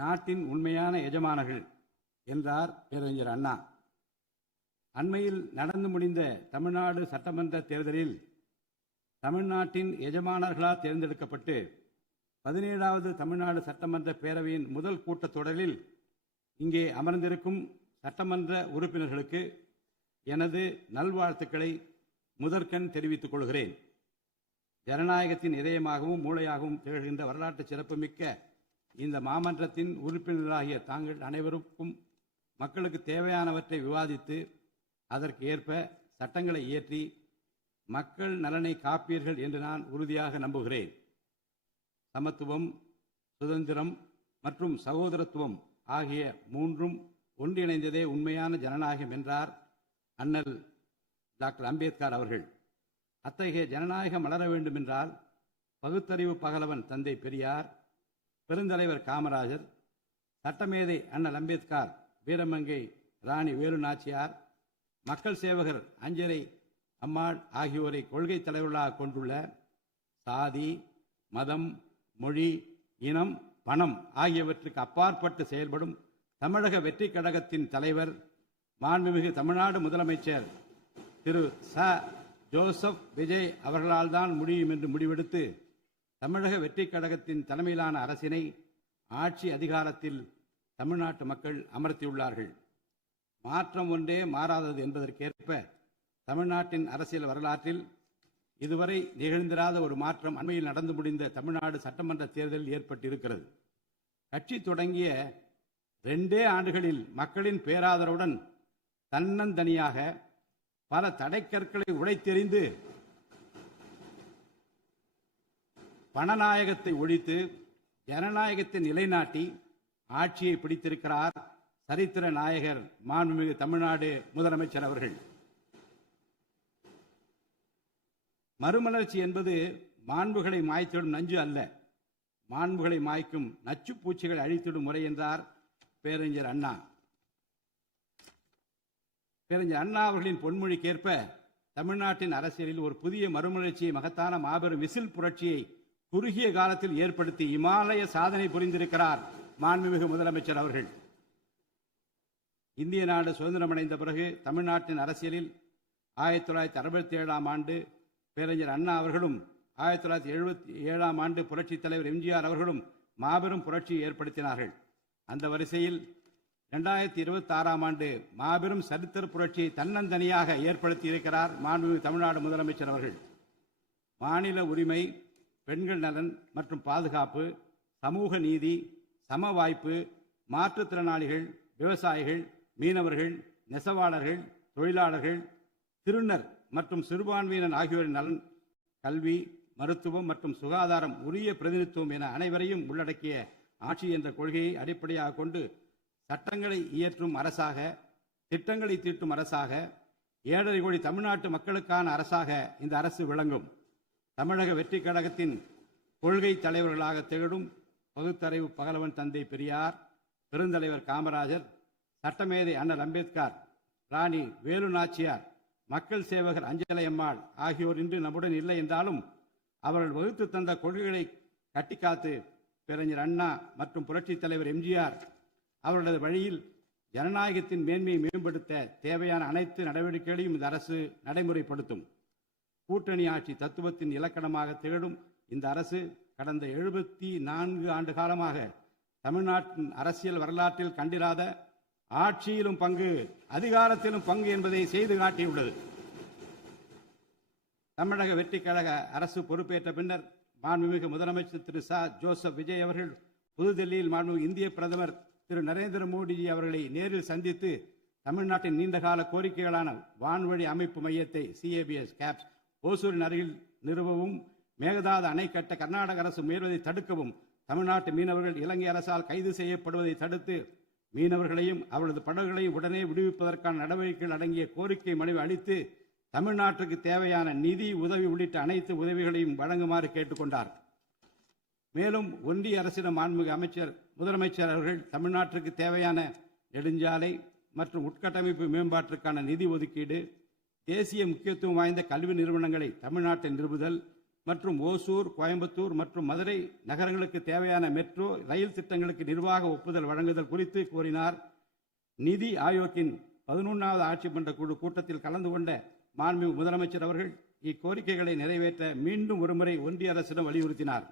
நாட்டின் உண்மையான எஜமானர்கள் என்றார் பேரறிஞர் அண்ணா. அண்மையில் நடந்து முடிந்த தமிழ்நாடு சட்டமன்ற தேர்தலில் தமிழ்நாட்டின் எஜமானர்களால் தேர்ந்தெடுக்கப்பட்டு 17வது தமிழ்நாடு சட்டமன்ற பேரவையின் முதல் கூட்டத்தொடரில் இங்கே அமர்ந்திருக்கும் சட்டமன்ற உறுப்பினர்களுக்கு எனது நல்வாழ்த்துக்களை முதற்கண் தெரிவித்துக் கொள்கிறேன். ஜனநாயகத்தின் இதயமாகவும் மூளையாகவும் திகழ்கின்ற வரலாற்று சிறப்புமிக்க இந்த மாமன்றத்தின் உறுப்பினர்களாகிய தாங்கள் அனைவருக்கும் மக்களுக்கு தேவையானவற்றை விவாதித்து அதற்கு ஏற்ப சட்டங்களை இயற்றி மக்கள் நலனை காப்பீர்கள் என்று நான் உறுதியாக நம்புகிறேன். சமத்துவம், சுதந்திரம் மற்றும் சகோதரத்துவம் ஆகிய மூன்றும் ஒன்றிணைந்ததே உண்மையான ஜனநாயகம் என்றார் அண்ணல் டாக்டர் அம்பேத்கர் அவர்கள். அத்தகைய ஜனநாயகம் வளர வேண்டுமென்றால் பகுத்தறிவு பகலவன் தந்தை பெரியார், பெருந்தலைவர் காமராஜர், சட்டமேதை அண்ணல் அம்பேத்கர், வீரமங்கை ராணி வேலு நாச்சியார், மக்கள் சேவகர் அஞ்சரை அம்மாள் ஆகியோரை கொள்கை தலைவர்களாக கொண்டுள்ள சாதி, மதம், மொழி, இனம், பணம் ஆகியவற்றுக்கு அப்பாற்பட்டு செயல்படும் தமிழக வெற்றி கழகத்தின் தலைவர் மாண்புமிகு தமிழ்நாடு முதலமைச்சர் திரு ச. ஜோசப் விஜய் அவர்களால் தான் முடியும் என்று முடிவெடுத்து தமிழக வெற்றி கழகத்தின் தலைமையிலான அரசினை ஆட்சி அதிகாரத்தில் தமிழ்நாட்டு மக்கள் அமர்த்தியுள்ளார்கள். மாற்றம் ஒன்றே மாறாதது என்பதற்கேற்ப தமிழ்நாட்டின் அரசியல் வரலாற்றில் இதுவரை நிகழ்ந்திராத ஒரு மாற்றம் அண்மையில் நடந்து முடிந்த தமிழ்நாடு சட்டமன்ற தேர்தலில் ஏற்பட்டிருக்கிறது. கட்சி தொடங்கிய 2 ஆண்டுகளில் மக்களின் பேராதரவுடன் தன்னந்தனியாக பல தடைக்கற்களை உடைத்தெறிந்து பணநாயகத்தை ஒழித்து ஜனநாயகத்தை நிலைநாட்டி ஆட்சியை பிடித்திருக்கிறார் சரித்திர நாயகர் மாண்புமிகு தமிழ்நாடு முதலமைச்சர் அவர்கள். மறுமலர்ச்சி என்பது மாண்புகளை மாய்த்திடும் நஞ்சு அல்ல, மாண்புகளை மாய்க்கும் நச்சு பூச்சிகளை அழித்திடும் முறை என்றார் பேரறிஞர் அண்ணா. பேரறிஞர் அண்ணா அவர்களின் பொன்மொழிக்கேற்ப தமிழ்நாட்டின் அரசியலில் ஒரு புதிய மறுமலர்ச்சியை, மகத்தான மாபெரும் விசில் புரட்சியை குறுகிய காலத்தில் ஏற்படுத்தி இமாலய சாதனை புரிந்திருக்கிறார் மாண்புமிகு முதலமைச்சர் அவர்கள். இந்திய நாடு சுதந்திரமடைந்த பிறகு தமிழ்நாட்டின் அரசியலில் 1967ஆம் ஆண்டு பேரறிஞர் அண்ணா அவர்களும் 1977ஆம் ஆண்டு புரட்சித் தலைவர் எம்ஜிஆர் அவர்களும் மாபெரும் புரட்சியை ஏற்படுத்தினார்கள். அந்த வரிசையில் 2026ஆம் ஆண்டு மாபெரும் சரித்திர புரட்சியை தன்னந்தனியாக ஏற்படுத்தி இருக்கிறார் மாண்புமிகு தமிழ்நாடு முதலமைச்சர் அவர்கள். மாநில உரிமை, பெண்கள் நலன் மற்றும் பாதுகாப்பு, சமூக நீதி, சம வாய்ப்பு, மாற்றுத்திறனாளிகள், விவசாயிகள், மீனவர்கள், நெசவாளர்கள், தொழிலாளர்கள், திருநர் மற்றும் சிறுபான்மையினர் ஆகியோரின் நலன், கல்வி, மருத்துவம் மற்றும் சுகாதாரம், உரிய பிரதிநிதித்துவம் என அனைவரையும் உள்ளடக்கிய ஆட்சி என்ற கொள்கையை அடிப்படையாக கொண்டு சட்டங்களை இயற்றும் அரசாக, திட்டங்களை தீட்டும் அரசாக, 7.5 கோடி தமிழ்நாட்டு மக்களுக்கான அரசாக இந்த அரசு விளங்கும். தமிழக வெற்றி கழகத்தின் கொள்கை தலைவர்களாக திகழும் பகுத்தறிவு பகலவன் தந்தை பெரியார், பெருந்தலைவர் காமராஜர், சட்டமேதை அண்ணல் அம்பேத்கர், ராணி வேலு நாச்சியார், மக்கள் சேவகர் அஞ்சலை அம்மாள் ஆகியோர் இன்று நம்முடன் இல்லை என்றாலும் அவர்கள் வகுத்து தந்த கொள்கைகளை கட்டிக்காத்து பேரறிஞர் அண்ணா மற்றும் புரட்சித் தலைவர் எம்ஜிஆர் அவர்களது வழியில் ஜனநாயகத்தின் மேன்மையை மேம்படுத்த தேவையான அனைத்து நடவடிக்கைகளையும் இந்த அரசு நடைமுறைப்படுத்தும். கூட்டணி ஆட்சி தத்துவத்தின் இலக்கணமாக திகழும் இந்த அரசு கடந்த 74 ஆண்டு காலமாக தமிழ்நாட்டின் அரசியல் வரலாற்றில் கண்டிராத ஆட்சியிலும் பங்கு, அதிகாரத்திலும் பங்கு என்பதை செய்து காட்டியுள்ளது. தமிழக வெற்றி கழக அரசு பொறுப்பேற்ற பின்னர் மாண்புமிகு முதலமைச்சர் திரு ச. ஜோசப் விஜய் அவர்கள் புதுதில்லியில் மாண்புமிகு இந்திய பிரதமர் திரு நரேந்திர மோடிஜி அவர்களை நேரில் சந்தித்து தமிழ்நாட்டின் நீண்டகால கோரிக்கைகளான வான்வழி அமைப்பு மையத்தை CABS கேப்ஸ் ஓசூரின் அருகில் நிறுவவும், மேகதாது அணை கட்ட கர்நாடக அரசு முயல்வதை தடுக்கவும், தமிழ்நாட்டு மீனவர்கள் இலங்கை அரசால் கைது செய்யப்படுவதை தடுத்து மீனவர்களையும் அவர்களது படகுகளையும் உடனே விடுவிப்பதற்கான நடவடிக்கைகள் அடங்கிய கோரிக்கை மனுவை அளித்து தமிழ்நாட்டுக்கு தேவையான நிதி உதவி உள்ளிட்ட அனைத்து உதவிகளையும் வழங்குமாறு கேட்டுக்கொண்டார். மேலும் ஒன்றிய அரசிடம் மாண்புமிகு முதலமைச்சர் அவர்கள் தமிழ்நாட்டிற்கு தேவையான நெடுஞ்சாலை மற்றும் உட்கட்டமைப்பு மேம்பாட்டிற்கான நிதி ஒதுக்கீடு, தேசிய முக்கியத்துவம் வாய்ந்த கல்வி நிறுவனங்களை தமிழ்நாட்டில் நிறுவுதல் மற்றும் ஓசூர், கோயம்புத்தூர் மற்றும் மதுரை நகரங்களுக்கு தேவையான மெட்ரோ ரயில் திட்டங்களுக்கு நிர்வாக ஒப்புதல் வழங்குதல் குறித்து கோரினார். நிதி ஆயோக்கின் 11வது ஆட்சி மன்ற குழு கூட்டத்தில் கலந்து கொண்ட மாண்புமிகு முதலமைச்சர் அவர்கள் இக்கோரிக்கைகளை நிறைவேற்ற மீண்டும் ஒருமுறை ஒன்றிய அரசிடம் வலியுறுத்தினார்.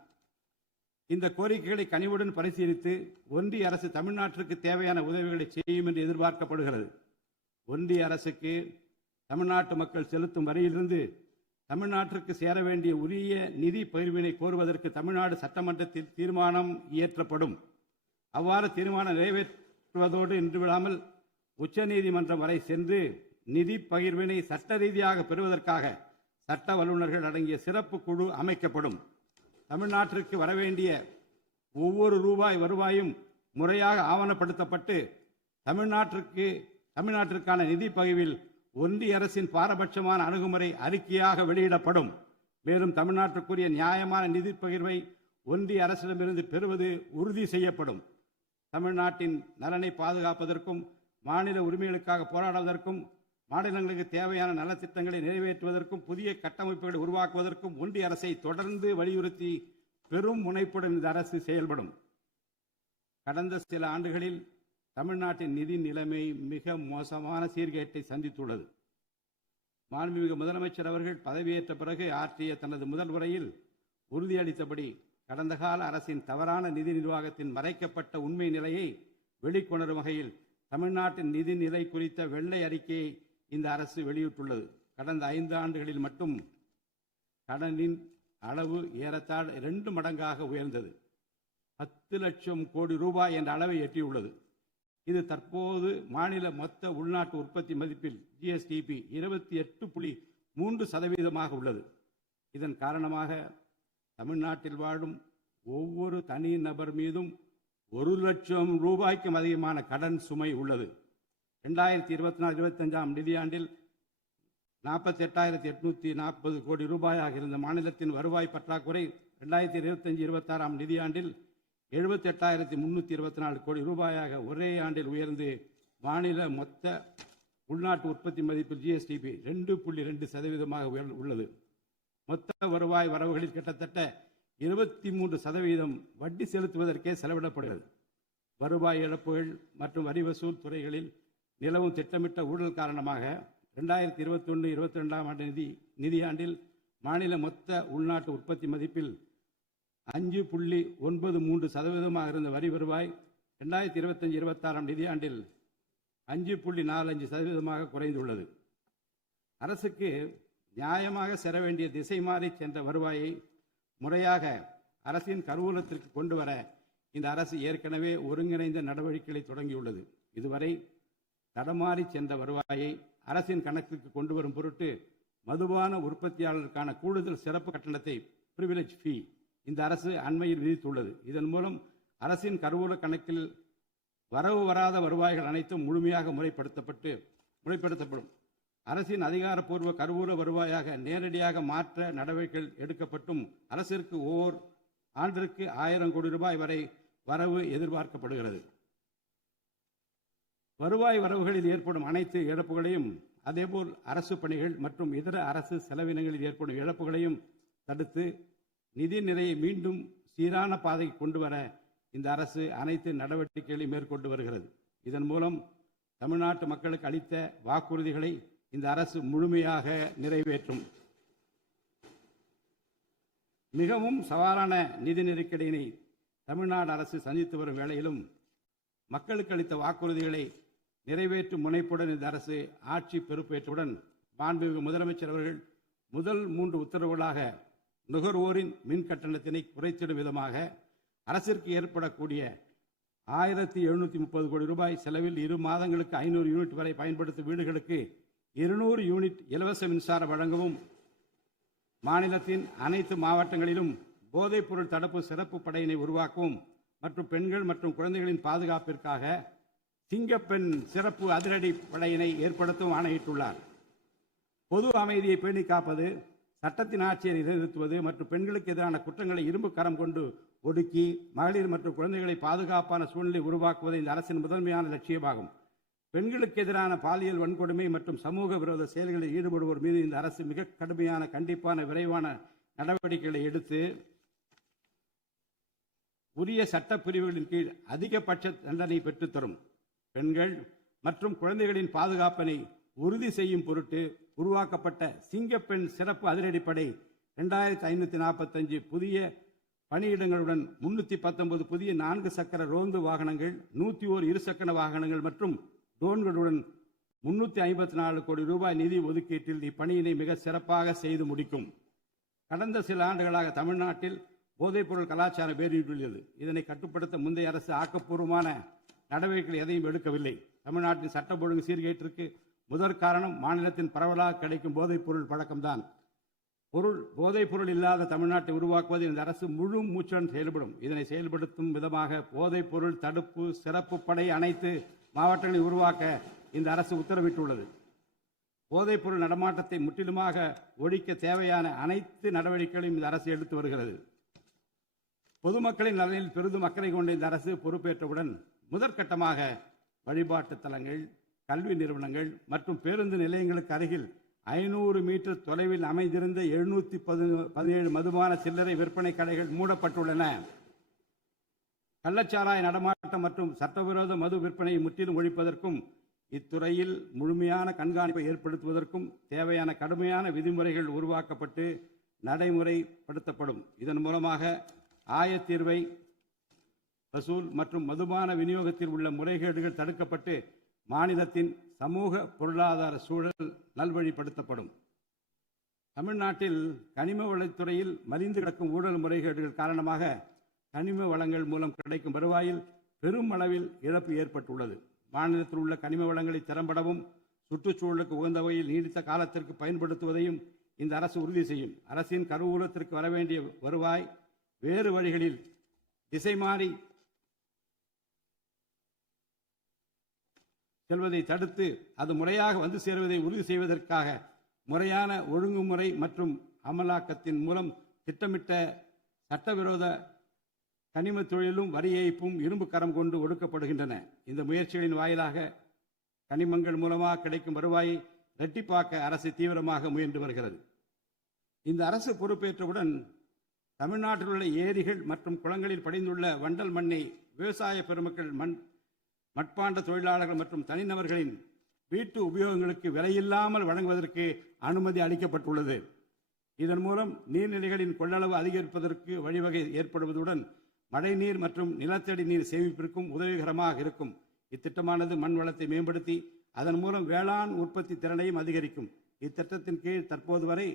இந்த கோரிக்கைகளை கனிவுடன் பரிசீலித்து ஒன்றிய அரசு தமிழ்நாட்டிற்கு தேவையான உதவிகளை செய்யும் என்று எதிர்பார்க்கப்படுகிறது. ஒன்றிய அரசுக்கு தமிழ்நாட்டு மக்கள் செலுத்தும் வரியிலிருந்து தமிழ்நாட்டிற்கு சேர வேண்டிய உரிய நிதி பகிர்வினை கோருவதற்கு தமிழ்நாடு சட்டமன்றத்தில் தீர்மானம் இயற்றப்படும். அவ்வாறு தீர்மானம் நிறைவேற்றுவதோடு நின்று விடாமல் உச்சநீதிமன்றம் வரை சென்று நிதி பகிர்வினை சட்ட ரீதியாக பெறுவதற்காக சட்ட வல்லுநர்கள் அடங்கிய சிறப்பு குழு அமைக்கப்படும். தமிழ்நாட்டிற்கு வரவேண்டிய ஒவ்வொரு ரூபாய் வருவாயும் முறையாக ஆவணப்படுத்தப்பட்டு தமிழ்நாட்டிற்கான நிதி பகிர்வில் ஒன்றிய அரசின் பாரபட்சமான அணுகுமுறை அறிக்கையாக வெளியிடப்படும். மேலும் தமிழ்நாட்டிற்குரிய நியாயமான நிதி பகிர்வை ஒன்றிய அரசிடமிருந்து பெறுவது உறுதி செய்யப்படும். தமிழ்நாட்டின் நலனை பாதுகாப்பதற்கும் மாநில உரிமைகளுக்காக போராடுவதற்கும் மாநிலங்களுக்கு தேவையான நலத்திட்டங்களை நிறைவேற்றுவதற்கும் புதிய கட்டமைப்புகளை உருவாக்குவதற்கும் ஒன்றிய அரசை தொடர்ந்து வலியுறுத்தி பெரும் முனைப்புடன் இந்த அரசு செயல்படும். கடந்த சில ஆண்டுகளில் தமிழ்நாட்டின் நிதி நிலைமை மிக மோசமான சீர்கேட்டை சந்தித்துள்ளது. மாண்புமிகு முதலமைச்சர் அவர்கள் பதவியேற்ற பிறகு ஆற்றிய தனது முதல் உரையில் உறுதியளித்தபடி கடந்த கால அரசின் தவறான நிதி நிர்வாகத்தின் மறைக்கப்பட்ட உண்மை நிலையை வெளிக்கொணரும் வகையில் தமிழ்நாட்டின் நிதி நிலை குறித்த வெள்ளை அறிக்கையை இந்த அரசு வெளியிட்டுள்ளது. கடந்த 5 ஆண்டுகளில் மட்டும் கடனின் அளவு ஏறத்தாழ 2 மடங்காக உயர்ந்தது. 10 லட்சம் கோடி ரூபாய் என்ற அளவை எட்டியுள்ளது. இது தற்போது மாநில மொத்த உள்நாட்டு உற்பத்தி மதிப்பில் GSDP 28.3% உள்ளது. இதன் காரணமாக தமிழ்நாட்டில் வாழும் ஒவ்வொரு தனி நபர் மீதும் 1 லட்சம் ரூபாய்க்கும் அதிகமான கடன் சுமை உள்ளது. 2024-25 நிதியாண்டில் 48,840 கோடி ரூபாயாக இருந்த மாநிலத்தின் வருவாய் பற்றாக்குறை 2025-26 நிதியாண்டில் 78,324 கோடி ரூபாயாக ஒரே ஆண்டில் உயர்ந்து மாநில மொத்த உள்நாட்டு உற்பத்தி மதிப்பில் GSDP 2.2% உள்ளது. மொத்த வருவாய் வரவுகளில் கிட்டத்தட்ட 23% வட்டி செலுத்துவதற்கே செலவிடப்படுகிறது. வருவாய் இழப்புகள் மற்றும் வரி வசூல் துறைகளில் நிலவும் திட்டமிட்ட ஊழல் காரணமாக 2021-22 நிதியாண்டில் மாநில மொத்த உள்நாட்டு உற்பத்தி மதிப்பில் 5.93% இருந்த வரி வருவாய் 2025-26 நிதியாண்டில் 5.45% குறைந்துள்ளது. அரசுக்கு நியாயமாக செல்ல வேண்டிய திசை மாறி சென்ற வருவாயை முறையாக அரசின் கருவூலத்திற்கு கொண்டு வர இந்த அரசு ஏற்கனவே ஒருங்கிணைந்த நடவடிக்கைகளை தொடங்கியுள்ளது. இதுவரை தடமாறி சென்ற வருவாயை அரசின் கணக்கிற்கு கொண்டு வரும் பொருட்டு மதுபான உற்பத்தியாளருக்கான கூடுதல் சிறப்பு கட்டணத்தை பிரிவிலேஜ் ஃபீ இந்த அரசு அண்மையில் விதித்துள்ளது. இதன் மூலம் அரசின் கருவூல கணக்கில் வரவு வராத வருவாய்கள் அனைத்தும் முழுமையாக முறைப்படுத்தப்படும். அரசின் அதிகாரப்பூர்வ கருவூல வருவாயாக நேரடியாக மாற்ற நடவடிக்கைகள் எடுக்கப்பட்டும் அரசிற்கு ஓர் ஆண்டிற்கு 1000 கோடி ரூபாய் வரை வரவு எதிர்பார்க்கப்படுகிறது. வருவாய் வரவுகளில் ஏற்படும் அனைத்து இழப்புகளையும் அதேபோல் அரசு பணிகள் மற்றும் இதர அரசு செலவினங்களில் ஏற்படும் இழப்புகளையும் தடுத்து நிதி நிலையை மீண்டும் சீரான பாதைக்கு கொண்டு வர இந்த அரசு அனைத்து நடவடிக்கைகளையும் மேற்கொண்டு வருகிறது. இதன் மூலம் தமிழ்நாட்டு மக்களுக்கு அளித்த வாக்குறுதிகளை இந்த அரசு முழுமையாக நிறைவேற்றும். மிகவும் சவாலான நிதி நெருக்கடியினை தமிழ்நாடு அரசு சந்தித்து வரும் வேளையிலும் மக்களுக்கு அளித்த வாக்குறுதிகளை நிறைவேற்றும் முனைப்புடன் இந்த அரசு ஆட்சி பொறுப்பேற்றவுடன் மாண்புமிகு முதலமைச்சர் அவர்கள் முதல் 3 உத்தரவுகளாக நுகர்வோரின் மின் கட்டணத்தினை குறைத்திடும் விதமாக அரசிற்கு ஏற்படக்கூடிய 1730 கோடி ரூபாய் செலவில் 2 மாதங்களுக்கு 500 யூனிட் வரை பயன்படுத்தும் வீடுகளுக்கு 200 யூனிட் இலவச மின்சாரம் வழங்கவும், மாநிலத்தின் அனைத்து மாவட்டங்களிலும் போதைப்பொருள் தடுப்பு சிறப்பு படையினை உருவாக்கவும் மற்றும் பெண்கள் மற்றும் குழந்தைகளின் பாதுகாப்பிற்காக சிங்கப்பெண் சிறப்பு அதிரடி படையினை ஏற்படுத்தவும் ஆணையிட்டுள்ளார். பொது அமைதியை பேணி காப்பது, சட்டத்தின் ஆட்சியை நிலைநிறுத்துவது மற்றும் பெண்களுக்கு எதிரான குற்றங்களை இரும்பு கரம் கொண்டு ஒடுக்கி மகளிர் மற்றும் குழந்தைகளை பாதுகாப்பான சூழ்நிலை உருவாக்குவது இந்த அரசின் முதன்மையான லட்சியமாகும். பெண்களுக்கு எதிரான பாலியல் வன்கொடுமை மற்றும் சமூக விரோத செயல்களில் ஈடுபடுவோர் மீது இந்த அரசு மிக கடுமையான கண்டிப்பான விரைவான நடவடிக்கைகளை எடுத்து உரிய சட்ட பிரிவுகளின் கீழ் அதிகபட்ச தண்டனை பெற்றுத்தரும். பெண்கள் மற்றும் குழந்தைகளின் பாதுகாப்பினை உறுதி செய்யும் பொருட்டு உருவாக்கப்பட்ட சிங்கப்பெண் சிறப்பு அதிரடிப்படை 2545 புதிய பணியிடங்களுடன் 319 புதிய 4 சக்கர ரோந்து வாகனங்கள், 101 இருசக்கர வாகனங்கள் மற்றும் ட்ரோன்களுடன் 354 கோடி ரூபாய் நிதி ஒதுக்கீட்டில் இப்பணியினை மிக சிறப்பாக செய்து முடிக்கும். கடந்த சில ஆண்டுகளாக தமிழ்நாட்டில் போதைப்பொருள் கலாச்சாரம் வேரூன்றியுள்ளது. இதனை கட்டுப்படுத்த முந்தைய அரசு ஆக்கப்பூர்வமான நடவடிக்கைகள் எதையும் எடுக்கவில்லை. தமிழ்நாட்டின் சட்டம் ஒழுங்கு சீர்கேட்டிற்கு முதற் காரணம் மாநிலத்தின் பரவலாக கிடைக்கும் போதைப்பொருள் பழக்கம்தான். போதைப்பொருள் இல்லாத தமிழ்நாட்டை உருவாக்குவது இந்த அரசு முழு மூச்சுடன் செயல்படும். இதனை செயல்படுத்தும் விதமாக போதைப்பொருள் தடுப்பு சிறப்பு படை அனைத்து மாவட்டங்களை உருவாக்க இந்த அரசு உத்தரவிட்டுள்ளது. போதைப்பொருள் நடமாட்டத்தை முற்றிலுமாக ஒழிக்க தேவையான அனைத்து நடவடிக்கைகளையும் இந்த அரசு எடுத்து வருகிறது. பொதுமக்களின் நலனில் பெரிதும் அக்கறை கொண்ட இந்த அரசு பொறுப்பேற்றவுடன் முதற்கட்டமாக வழிபாட்டு தலங்கள், கல்வி நிறுவனங்கள் மற்றும் பேருந்து நிலையங்களுக்கு அருகில் 500 மீட்டர் தொலைவில் அமைந்திருந்த 717 மதுபான சில்லறை விற்பனை கடைகள் மூடப்பட்டுள்ளன. கள்ளச்சாராய நடமாட்டம் மற்றும் சட்டவிரோத மது விற்பனையை முற்றிலும் ஒழிப்பதற்கும் இத்துறையில் முழுமையான கண்காணிப்பை ஏற்படுத்துவதற்கும் தேவையான கடுமையான விதிமுறைகள் உருவாக்கப்பட்டு நடைமுறைப்படுத்தப்படும். இதன் மூலமாக ஆயத்தீர்வை வசூல் மற்றும் மதுபான விநியோகத்தில் உள்ள முறைகேடுகள் தடுக்கப்பட்டு மாநிலத்தின் சமூக பொருளாதார சூழல் நல்வழிப்படுத்தப்படும். தமிழ்நாட்டில் கனிம வளத்துறையில் மலிந்து கிடக்கும் ஊழல் முறைகேடுகள் காரணமாக கனிம வளங்கள் மூலம் கிடைக்கும் வருவாயில் பெரும் அளவில் இழப்பு ஏற்பட்டுள்ளது. மாநிலத்தில் உள்ள கனிம வளங்களை திறம்படவும் சுற்றுச்சூழலுக்கு உகந்த வகையில் நீடித்த காலத்திற்கு பயன்படுத்துவதையும் இந்த அரசு உறுதி செய்யும். அரசின் கருவூலத்திற்கு வரவேண்டிய வருவாய் வேறு வழிகளில் திசை மாறி செல்வதை தடுத்து அது முறையாக வந்து சேருவதை உறுதி செய்வதற்காக முறையான ஒழுங்குமுறை மற்றும் அமலாக்கத்தின் மூலம் திட்டமிட்ட சட்டவிரோத கனிம தொழிலும் வரி ஏய்ப்பும் இரும்பு கரம் கொண்டு ஒடுக்கப்படுகின்றன. இந்த முயற்சிகளின் வாயிலாக கனிமங்கள் மூலமாக கிடைக்கும் வருவாயை இரட்டிப்பாக்க அரசு தீவிரமாக முயன்று வருகிறது. இந்த அரசு பொறுப்பேற்றவுடன் தமிழ்நாட்டில் உள்ள ஏரிகள் மற்றும் குளங்களில் படிந்துள்ள வண்டல் மண்ணை விவசாய பெருமக்கள், மட்பாண்ட தொழிலாளர்கள் மற்றும் தனிநபர்களின் வீட்டு உபயோகங்களுக்கு விலையில்லாமல் வழங்குவதற்கு அனுமதி அளிக்கப்பட்டுள்ளது. இதன் மூலம் நீர்நிலைகளின் கொள்ளளவு அதிகரிப்பதற்கு வழிவகை ஏற்படுவதுடன் மழைநீர் மற்றும் நிலத்தடி நீர் சேமிப்பிற்கும் உதவிகரமாக இருக்கும். இத்திட்டமானது மண் வளத்தை மேம்படுத்தி அதன் மூலம் வேளாண் உற்பத்தி திறனையும் அதிகரிக்கும். இத்திட்டத்தின் கீழ் தற்போது வரை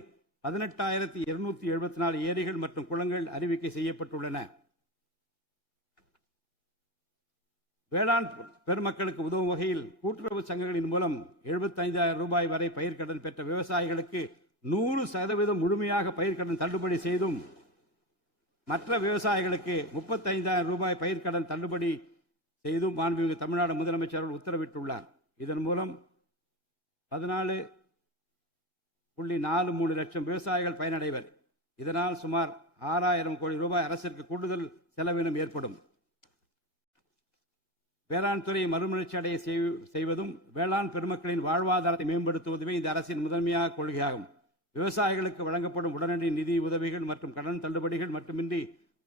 18,274 ஏரிகள் மற்றும் குளங்கள் அறிவிக்கை செய்யப்பட்டுள்ளன. வேளாண் பெருமக்களுக்கு உதவும் வகையில் கூட்டுறவு சங்கங்களின் மூலம் 75,000 ரூபாய் வரை பயிர்க்கடன் பெற்ற விவசாயிகளுக்கு 100% முழுமையாக பயிர்க்கடன் தள்ளுபடி செய்தும், மற்ற விவசாயிகளுக்கு 35,000 ரூபாய் பயிர்க்கடன் தள்ளுபடி செய்தும் மாண்புமிகு தமிழ்நாடு முதலமைச்சர் உத்தரவிட்டுள்ளார். இதன் மூலம் 14.43 லட்சம் விவசாயிகள் பயனடைவர். இதனால் சுமார் 6,000 கோடி ரூபாய் அரசிற்கு கூடுதல் செலவினம் ஏற்படும். வேளாண் துறையை மறுமலர்ச்சி அடைய செய்வதும் வேளாண் பெருமக்களின் வாழ்வாதாரத்தை மேம்படுத்துவதுமே இந்த அரசின் முதன்மையாக கொள்கையாகும். விவசாயிகளுக்கு வழங்கப்படும் உடனடி நிதி உதவிகள் மற்றும் கடன் தள்ளுபடிகள் மட்டுமின்றி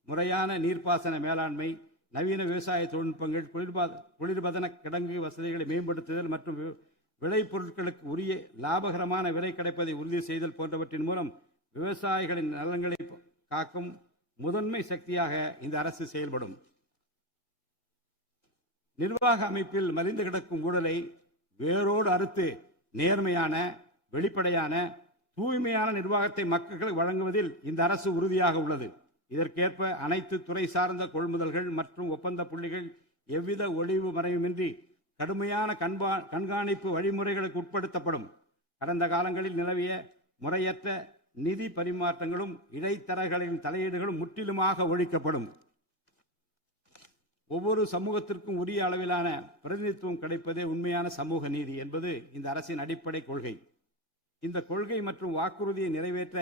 முறையான நீர்ப்பாசன மேலாண்மை, நவீன விவசாய தொழில்நுட்பங்கள், குளிர்பதன கிடங்கு வசதிகளை மேம்படுத்துதல் மற்றும் விளைபொருட்களுக்கு உரிய லாபகரமான விலை கிடைப்பதை உறுதி செய்தல் போன்றவற்றின் மூலம் விவசாயிகளின் நலன்களை காக்கும் முதன்மை சக்தியாக இந்த அரசு செயல்படும். நிர்வாக அமைப்பில் மலிந்து கிடக்கும் ஊழலை வேரோடு அறுத்து நேர்மையான, வெளிப்படையான, தூய்மையான நிர்வாகத்தை மக்களுக்கு வழங்குவதில் இந்த அரசு உறுதியாக உள்ளது. இதற்கேற்ப அனைத்து துறை சார்ந்த கொள்முதல்கள் மற்றும் ஒப்பந்த புள்ளிகள் எவ்வித ஒளிவு மறைவுமின்றி கடுமையான கண்காணிப்பு வழிமுறைகளுக்கு உட்படுத்தப்படும். கடந்த காலங்களில் நிலவிய முறையற்ற நிதி பரிமாற்றங்களும் இடைத்தரகர்களின் தலையீடுகளும் முற்றிலுமாக ஒழிக்கப்படும். ஒவ்வொரு சமூகத்திற்கும் உரிய அளவிலான பிரதிநிதித்துவம் கிடைப்பதே உண்மையான சமூக நீதி என்பது இந்த அரசின் அடிப்படை கொள்கை. இந்த கொள்கை மற்றும் வாக்குறுதியை நிறைவேற்ற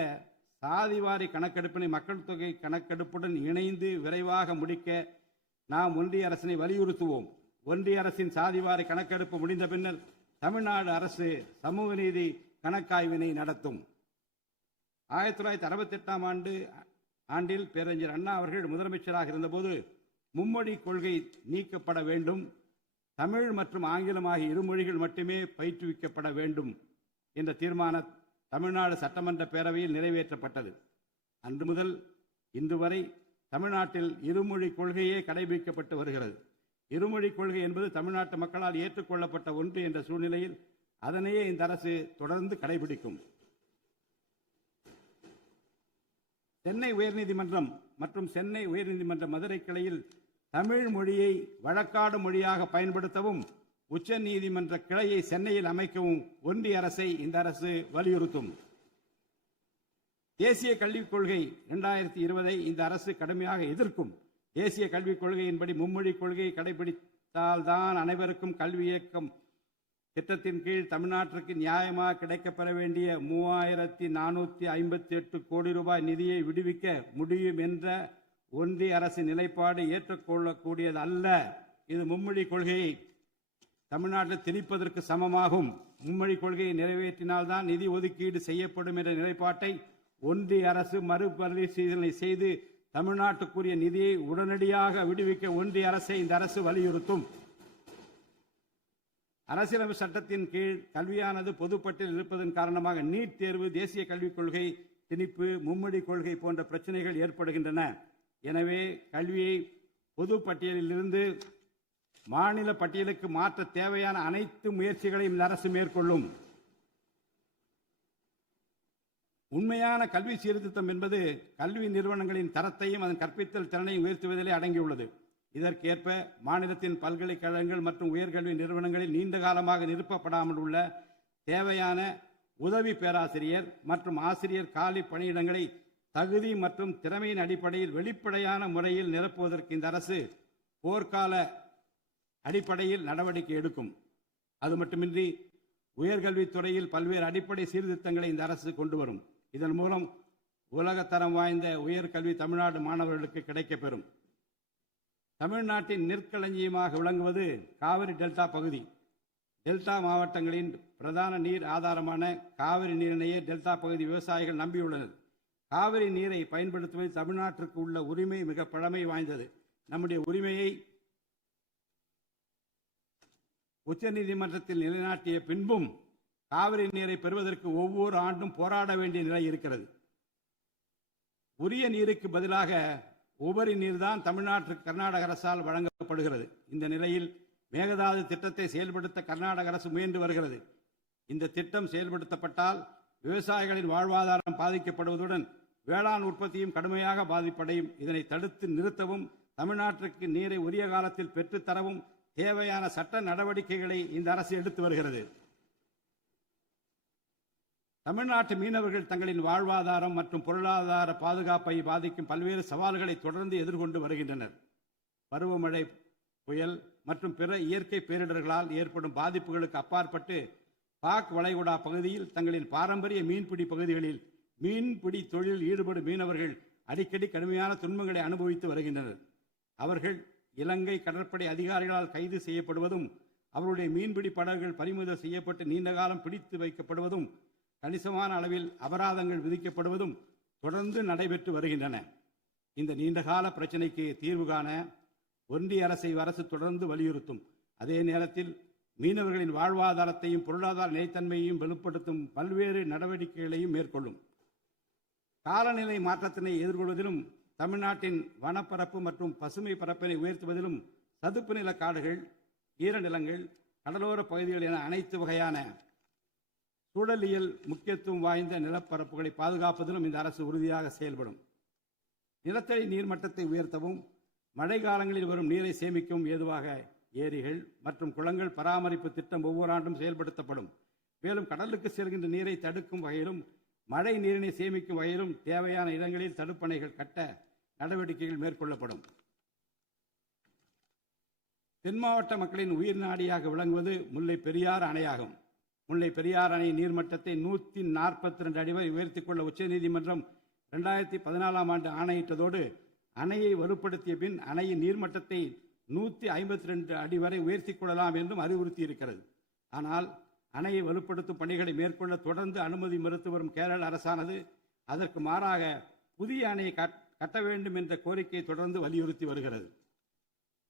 சாதிவாரி கணக்கெடுப்பினை மக்கள் தொகை கணக்கெடுப்புடன் இணைந்து விரைவாக முடிக்க நாம் ஒன்றிய அரசினை வலியுறுத்துவோம். ஒன்றிய அரசின் சாதிவாரி கணக்கெடுப்பு முடிந்த பின்னர் தமிழ்நாடு அரசு சமூக நீதி கணக்காய்வினை நடத்தும். 1968 ஆண்டில் பேரறிஞர் அண்ணா அவர்கள் முதலமைச்சராக இருந்தபோது மும்மொழி கொள்கை நீக்கப்பட வேண்டும், தமிழ் மற்றும் ஆங்கிலம் ஆகிய இருமொழிகள் மட்டுமே பயிற்றுவிக்கப்பட வேண்டும் என்ற தீர்மானம் தமிழ்நாடு சட்டமன்ற பேரவையில் நிறைவேற்றப்பட்டது. அன்று முதல் இன்று வரை தமிழ்நாட்டில் இருமொழி கொள்கையே கடைபிடிக்கப்பட்டு வருகிறது. இருமொழி கொள்கை என்பது தமிழ்நாட்டு மக்களால் ஏற்றுக்கொள்ளப்பட்ட ஒன்று என்ற சூழ்நிலையில் அதனையே இந்த அரசு தொடர்ந்து கடைபிடிக்கும். சென்னை உயர்நீதிமன்றம் மற்றும் சென்னை உயர்நீதிமன்ற மதுரை கிளையில் தமிழ் மொழியை வழக்காடு மொழியாக பயன்படுத்தவும் உச்ச நீதிமன்ற கிளையை சென்னையில் அமைக்கவும் ஒன்றிய அரசை இந்த அரசு வலியுறுத்தும். தேசிய கல்விக் கொள்கை 2020 இந்த அரசு கடுமையாக எதிர்க்கும். தேசிய கல்விக் கொள்கையின்படி மும்மொழி கொள்கையை கடைபிடித்தால்தான் அனைவருக்கும் கல்வி இயக்கம் திட்டத்தின் கீழ் தமிழ்நாட்டிற்கு நியாயமாக கிடைக்கப்பெற வேண்டிய 3458 கோடி ரூபாய் நிதியை விடுவிக்க முடியும் என்ற ஒன்றிய அரசின் நிலைப்பாடு ஏற்றுக்கொள்ளக்கூடியது அல்ல. இது மும்மொழி கொள்கையை தமிழ்நாட்டில் திணிப்பதற்கு சமமாகும். மும்மொழி கொள்கையை நிறைவேற்றினால்தான் நிதி ஒதுக்கீடு செய்யப்படும் என்ற நிலைப்பாட்டை ஒன்றிய அரசு மறுபரிசீலனை செய்து தமிழ்நாட்டுக்குரிய நிதியை உடனடியாக விடுவிக்க ஒன்றிய அரசை இந்த அரசு வலியுறுத்தும். அரசியலமைப்பு சட்டத்தின் கீழ் கல்வியானது பொதுப்பட்டியலில் இருப்பதன் காரணமாக நீட் தேர்வு, தேசிய கல்விக் கொள்கை திணிப்பு, மும்மொழி கொள்கை போன்ற பிரச்சனைகள் ஏற்படுகின்றன. எனவே கல்வியை பொது பட்டியலில் இருந்து மாநில பட்டியலுக்கு மாற்ற தேவையான அனைத்து முயற்சிகளையும் இந்த அரசு மேற்கொள்ளும். உண்மையான கல்வி சீர்திருத்தம் என்பது கல்வி நிறுவனங்களின் தரத்தையும் அதன் கற்பித்தல் திறனையும் உயர்த்துவதிலே அடங்கியுள்ளது. இதற்கேற்ப மாநிலத்தின் பல்கலைக்கழகங்கள் மற்றும் உயர்கல்வி நிறுவனங்களில் நீண்ட காலமாக நிரப்பப்படாமல் உள்ள தேவையான உதவி பேராசிரியர் மற்றும் ஆசிரியர் காலி பணியிடங்களை தகுதி மற்றும் திறமையின் அடிப்படையில் வெளிப்படையான முறையில் நிரப்புவதற்கு இந்த அரசு போர்க்கால அடிப்படையில் நடவடிக்கை எடுக்கும். அது மட்டுமின்றி உயர்கல்வித்துறையில் பல்வேறு அடிப்படை சீர்திருத்தங்களை இந்த அரசு கொண்டு வரும். இதன் மூலம் உலகத்தரம் வாய்ந்த உயர்கல்வி தமிழ்நாடு மாணவர்களுக்கு கிடைக்கப்பெறும். தமிழ்நாட்டின் நெற்களஞ்சியமாக விளங்குவது காவிரி டெல்டா பகுதி. டெல்டா மாவட்டங்களின் பிரதான நீர் ஆதாரமான காவிரி நீரினையே டெல்டா பகுதி விவசாயிகள் நம்பியுள்ளனர். காவிரி நீரை பயன்படுத்துவதில் தமிழ்நாட்டிற்கு உள்ள உரிமை மிக பழமை வாய்ந்தது. நம்முடைய உரிமையை உச்சநீதிமன்றத்தில் நிலைநாட்டிய பின்பும் காவிரி நீரை பெறுவதற்கு ஒவ்வொரு ஆண்டும் போராட வேண்டிய நிலை இருக்கிறது. உரிய நீருக்கு பதிலாக உபரி நீர்தான் தமிழ்நாட்டிற்கு கர்நாடக அரசால் வழங்கப்படுகிறது. இந்த நிலையில் மேகதாது திட்டத்தை செயல்படுத்த கர்நாடக அரசு முயன்று வருகிறது. இந்த திட்டம் செயல்படுத்தப்பட்டால் விவசாயிகளின் வாழ்வாதாரம் பாதிக்கப்படுவதுடன் வேளாண் உற்பத்தியும் கடுமையாக பாதிப்படையும். இதனை தடுத்து நிறுத்தவும் தமிழ்நாட்டிற்கு நீரை உரிய காலத்தில் பெற்றுத்தரவும் தேவையான சட்ட நடவடிக்கைகளை இந்த அரசு எடுத்து வருகிறது. தமிழ்நாட்டு மீனவர்கள் தங்களின் வாழ்வாதாரம் மற்றும் பொருளாதார பாதுகாப்பை பாதிக்கும் பல்வேறு சவால்களை தொடர்ந்து எதிர்கொண்டு வருகின்றனர். பருவமழை, புயல் மற்றும் பிற இயற்கை பேரிடர்களால் ஏற்படும் பாதிப்புகளுக்கு அப்பாற்பட்டு பாக் வளைகுடா பகுதியில் தங்களின் பாரம்பரிய மீன்பிடி பகுதிகளில் மீன்பிடி தொழிலில் ஈடுபடும் மீனவர்கள் அடிக்கடி கடுமையான துன்பங்களை அனுபவித்து வருகின்றனர். அவர்கள் இலங்கை கடற்படை அதிகாரிகளால் கைது செய்யப்படுவதும் அவருடைய மீன்பிடி படகுகள் பறிமுதல் செய்யப்பட்டு நீண்ட காலம் பிடித்து வைக்கப்படுவதும் கணிசமான அளவில் அபராதங்கள் விதிக்கப்படுவதும் தொடர்ந்து நடைபெற்று வருகின்றன. இந்த நீண்டகால பிரச்சினைக்கு தீர்வு காண ஒன்றிய அரசை அரசு தொடர்ந்து வலியுறுத்தும். அதே நேரத்தில் மீனவர்களின் வாழ்வாதாரத்தையும் பொருளாதார நிலைத்தன்மையையும் வலுப்படுத்தும் பல்வேறு நடவடிக்கைகளையும் மேற்கொள்ளும். காலநிலை மாற்றத்தினை எதிர்கொள்வதிலும் தமிழ்நாட்டின் வனப்பரப்பு மற்றும் பசுமை பரப்பினை உயர்த்துவதிலும் சதுப்பு நில காடுகள், ஈரநிலங்கள், கடலோர பகுதிகள் என அனைத்து வகையான சூழலியல் முக்கியத்துவம் வாய்ந்த நிலப்பரப்புகளை பாதுகாப்பதிலும் இந்த அரசு உறுதியாக செயல்படும். நிலத்தடி நீர்மட்டத்தை உயர்த்தவும் மழை காலங்களில் வரும் நீரை சேமிக்கவும் ஏதுவாக ஏரிகள் மற்றும் குளங்கள் பராமரிப்பு திட்டம் ஒவ்வொரு ஆண்டும் செயல்படுத்தப்படும். மேலும் கடலுக்கு செல்கின்ற நீரை தடுக்கும் வகையிலும் மழை நீரினை சேமிக்கும் வகையிலும் தேவையான இடங்களில் தடுப்பணைகள் கட்ட நடவடிக்கைகள் மேற்கொள்ளப்படும். தென் மாவட்ட மக்களின் உயிர் நாடியாக விளங்குவது முல்லை பெரியாறு அணையாகும். முல்லை பெரியாறு அணை நீர்மட்டத்தை 142 அடி வரை உயர்த்திக் கொள்ள உச்சநீதிமன்றம் 2014 ஆண்டு ஆணையிட்டதோடு அணையை வலுப்படுத்திய பின் அணையின் நீர்மட்டத்தை 152 அடி வரை உயர்த்திக் கொள்ளலாம் என்றும் அறிவுறுத்தி இருக்கிறது. ஆனால் அணையை வலுப்படுத்தும் பணிகளை மேற்கொள்ள தொடர்ந்து அனுமதி மறுத்து வரும் கேரள அரசானது அதற்கு மாறாக புதிய அணையை கட்ட வேண்டும் என்ற கோரிக்கையை தொடர்ந்து வலியுறுத்தி வருகிறது.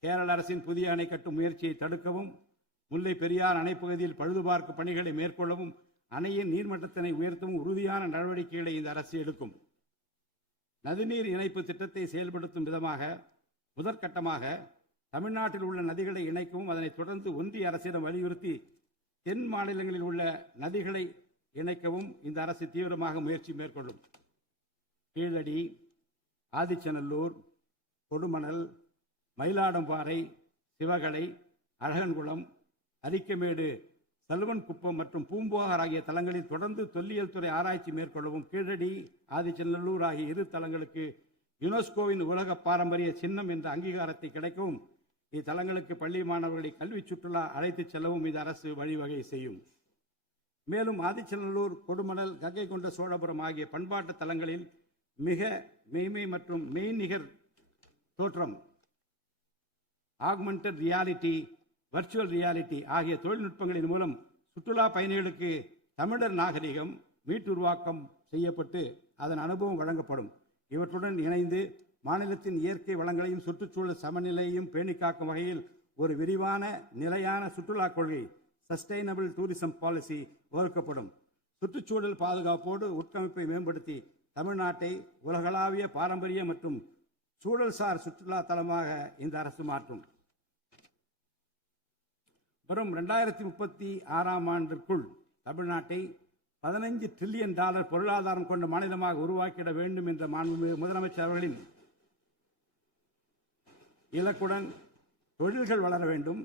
கேரள அரசின் புதிய அணை கட்டும் முயற்சியை தடுக்கவும், முல்லை பெரியார் அணைப்பகுதியில் பழுதுபார்க்கும் பணிகளை மேற்கொள்ளவும், அணையின் நீர்மட்டத்தினை உயர்த்தவும் உறுதியான நடவடிக்கைகளை இந்த அரசு எடுக்கும். நதிநீர் இணைப்பு திட்டத்தை செயல்படுத்தும் விதமாக முதற்கட்டமாக தமிழ்நாட்டில் உள்ள நதிகளை இணைக்கவும், அதனைத் தொடர்ந்து ஒன்றிய அரசிடம் வலியுறுத்தி தென் மாநிலங்களில் உள்ள நதிகளை இணைக்கவும் இந்த அரசு தீவிரமாக முயற்சி மேற்கொள்ளும். கீழடி, ஆதிச்சநல்லூர், கொடுமணல், மயிலாடும்பாறை, சிவகலை, அழகன்குளம், அரிக்கமேடு, சல்வன்குப்பம் மற்றும் பூம்புகார் ஆகிய தலங்களில் தொடர்ந்து தொல்லியல் துறை ஆராய்ச்சி மேற்கொள்ளவும், கீழடி, ஆதிச்சநல்லூர் ஆகிய இரு தலங்களுக்கு யுனெஸ்கோவின் உலக பாரம்பரிய சின்னம் என்ற அங்கீகாரத்தை கிடைக்கவும், இத்தலங்களுக்கு பள்ளி மாணவர்களை கல்வி சுற்றுலா அழைத்துச் செல்லவும் இந்த அரசு வழிவகை செய்யும். மேலும் ஆதிச்சநல்லூர், கொடுமணல், கங்கை கொண்ட சோழபுரம் ஆகிய பண்பாட்டு தலங்களில் மிக மெய்மை மற்றும் மெய்நிகர் தோற்றம், ஆக்மெண்டட் ரியாலிட்டி, வர்ச்சுவல் ரியாலிட்டி ஆகிய தொழில்நுட்பங்களின் மூலம் சுற்றுலா பயணிகளுக்கு தமிழர் நாகரிகம் மீட்டுருவாக்கம் செய்யப்பட்டு அதன் அனுபவம் வழங்கப்படும். இவற்றுடன் இணைந்து மாநிலத்தின் இயற்கை வளங்களையும் சுற்றுச்சூழல் சமநிலையையும் பேணிக்காக்கும் வகையில் ஒரு விரிவான நிலையான சுற்றுலா கொள்கை, சஸ்டைனபிள் டூரிசம் பாலிசி வகுக்கப்படும். சுற்றுச்சூழல் பாதுகாப்போடு உட்கமைப்பை மேம்படுத்தி தமிழ்நாட்டை உலகளாவிய பாரம்பரிய மற்றும் சூழல்சார் சுற்றுலா தலமாக இந்த அரசு மாற்றும். வரும் 2036 ஆண்டிற்குள் தமிழ்நாட்டை $15 டிரில்லியன் பொருளாதாரம் கொண்ட மாநிலமாக உருவாக்கிட வேண்டும் என்ற முதலமைச்சர் அவர்களின் இலக்குடன் தொழில்கள் வளர வேண்டும்,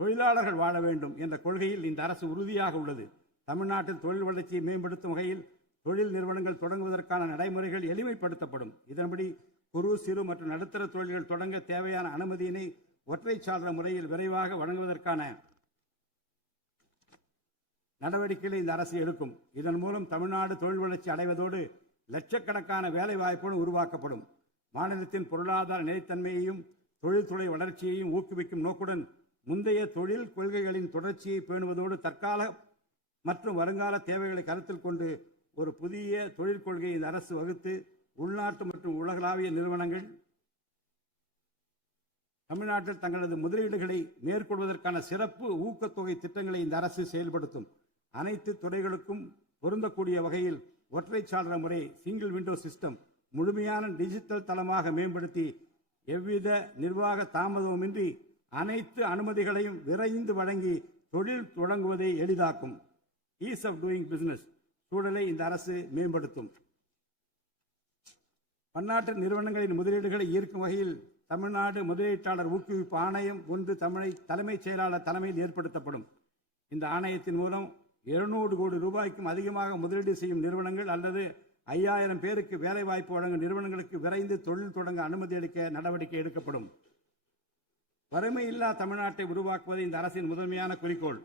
தொழிலாளர்கள் வாழ வேண்டும் என்ற கொள்கையில் இந்த அரசு உறுதியாக உள்ளது. தமிழ்நாட்டில் தொழில் வளர்ச்சியை மேம்படுத்தும் வகையில் தொழில் நிறுவனங்கள் தொடங்குவதற்கான நடைமுறைகள் எளிமைப்படுத்தப்படும். இதன்படி குறு, சிறு மற்றும் நடுத்தர தொழில்கள் தொடங்க தேவையான அனுமதியினை ஒற்றைச்சாளர முறையில் விரைவாக வழங்குவதற்கான நடவடிக்கைகளை இந்த அரசு எடுக்கும். இதன் மூலம் தமிழ்நாடு தொழில் வளர்ச்சி அடைவதோடு லட்சக்கணக்கான வேலை வாய்ப்புகள் உருவாக்கப்படும். மாநிலத்தின் பொருளாதார நிலைத்தன்மையையும் தொழில்துறை வளர்ச்சியையும் ஊக்குவிக்கும் நோக்குடன் முந்தைய தொழில் கொள்கைகளின் தொடர்ச்சியை பேணுவதோடு தற்கால மற்றும் வருங்கால தேவைகளை கருத்தில் கொண்டு ஒரு புதிய தொழில் கொள்கையை இந்த அரசு வகுத்து உள்நாட்டு மற்றும் உலகளாவிய நிறுவனங்கள் தமிழ்நாட்டில் தங்களது முதலீடுகளை மேற்கொள்வதற்கான சிறப்பு ஊக்கத்தொகை திட்டங்களை இந்த அரசு செயல்படுத்தும். அனைத்து துறைகளுக்கும் பொருந்தக்கூடிய வகையில் ஒற்றைச்சாளர முறை, சிங்கிள் விண்டோ சிஸ்டம் முழுமையான டிஜிட்டல் தளமாக மேம்படுத்தி எவ்வித நிர்வாக தாமதமுமின்றி அனைத்து அனுமதிகளையும் விரைந்து வழங்கி தொழில் தொடங்குவதை எளிதாக்கும். ஈஸ் ஆஃப் டூயிங் பிசினஸ் சூழலை இந்த அரசு மேம்படுத்தும். பன்னாட்டு நிறுவனங்களின் முதலீடுகளை ஈர்க்கும் வகையில் தமிழ்நாடு முதலீட்டாளர் ஊக்குவிப்பு ஆணையம் ஒன்று தலைமைச் செயலாளர் தலைமையில் ஏற்படுத்தப்படும். இந்த ஆணையத்தின் மூலம் 200 கோடி ரூபாய்க்கும் அதிகமாக முதலீடு செய்யும் நிறுவனங்கள் அல்லது 5000 பேருக்கு வேலைவாய்ப்பு வழங்கும் நிறுவனங்களுக்கு விரைந்து தொழில் தொடங்க அனுமதி அளிக்க நடவடிக்கை எடுக்கப்படும். வறுமையில்லா தமிழ்நாட்டை உருவாக்குவது இந்த அரசின் முதன்மையான குறிக்கோள்.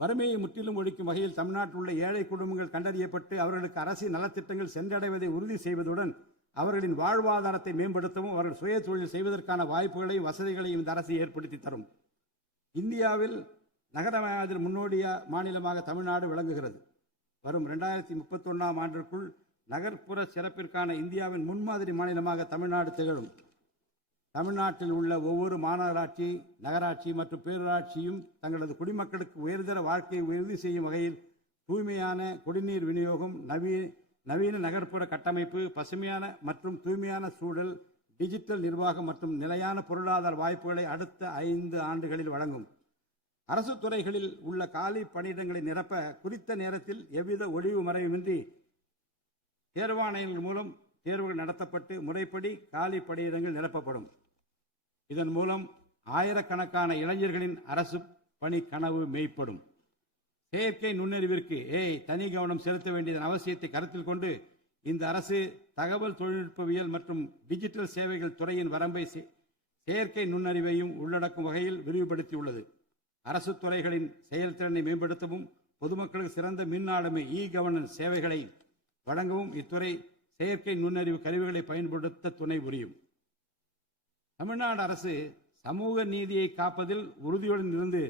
வறுமையை முற்றிலும் ஒழிக்கும் வகையில் தமிழ்நாட்டில் உள்ள ஏழை குடும்பங்கள் கண்டறியப்பட்டு அவர்களுக்கு அரசின் நலத்திட்டங்கள் சென்றடைவதை உறுதி செய்வதுடன் அவர்களின் வாழ்வாதாரத்தை மேம்படுத்தவும் அவர்கள் சுய தொழில் செய்வதற்கான வாய்ப்புகளையும் வசதிகளையும் இந்த அரசு ஏற்படுத்தி தரும். இந்தியாவில் நகரமயமாதல் முன்னோடிய மாநிலமாக தமிழ்நாடு விளங்குகிறது. வரும் 2031 ஆண்டிற்குள் நகர்ப்புற சிறப்பிற்கான இந்தியாவின் முன்மாதிரி மாநிலமாக தமிழ்நாடு திகழும். தமிழ்நாட்டில் உள்ள ஒவ்வொரு மாநகராட்சி, நகராட்சி மற்றும் பேரூராட்சியும் தங்களது குடிமக்களுக்கு உயர்தர வாழ்க்கையை உறுதி செய்யும் வகையில் தூய்மையான குடிநீர் விநியோகம், நவீன நகர்ப்புற கட்டமைப்பு, பசுமையான மற்றும் தூய்மையான சூழல், டிஜிட்டல் நிர்வாகம் மற்றும் நிலையான பொருளாதார வாய்ப்புகளை அடுத்த 5 ஆண்டுகளில் வழங்கும். அரசு துறைகளில் உள்ள காலி பணியிடங்களை நிரப்ப குறித்த நேரத்தில் எவ்வித ஒளிவு மறைவுமின்றி தேர்வாணையங்கள் மூலம் தேர்வுகள் நடத்தப்பட்டு முறைப்படி காலி பணியிடங்கள் நிரப்பப்படும். இதன் மூலம் ஆயிரக்கணக்கான இளைஞர்களின் அரசு பணி கனவு மெய்ப்படும். செயற்கை நுண்ணறிவிற்கு தனி கவனம் செலுத்த வேண்டியதன் அவசியத்தை கருத்தில் கொண்டு இந்த அரசு தகவல் தொழில்நுட்பவியல் மற்றும் டிஜிட்டல் சேவைகள் துறையின் வரம்பை செயற்கை நுண்ணறிவையும் உள்ளடக்கும் வகையில் விரிவுபடுத்தியுள்ளது. அரசு துறைகளின் செயல்திறனை மேம்படுத்தவும் பொதுமக்களுக்கு சிறந்த மின் ஆளுமை கவர்னன்ஸ் சேவைகளை வழங்கவும் இத்துறை செயற்கை நுண்ணறிவு கருவிகளை பயன்படுத்த துணை புரியும். தமிழ்நாடு அரசு சமூக நீதியை காப்பதில் உறுதியுடன் இருந்து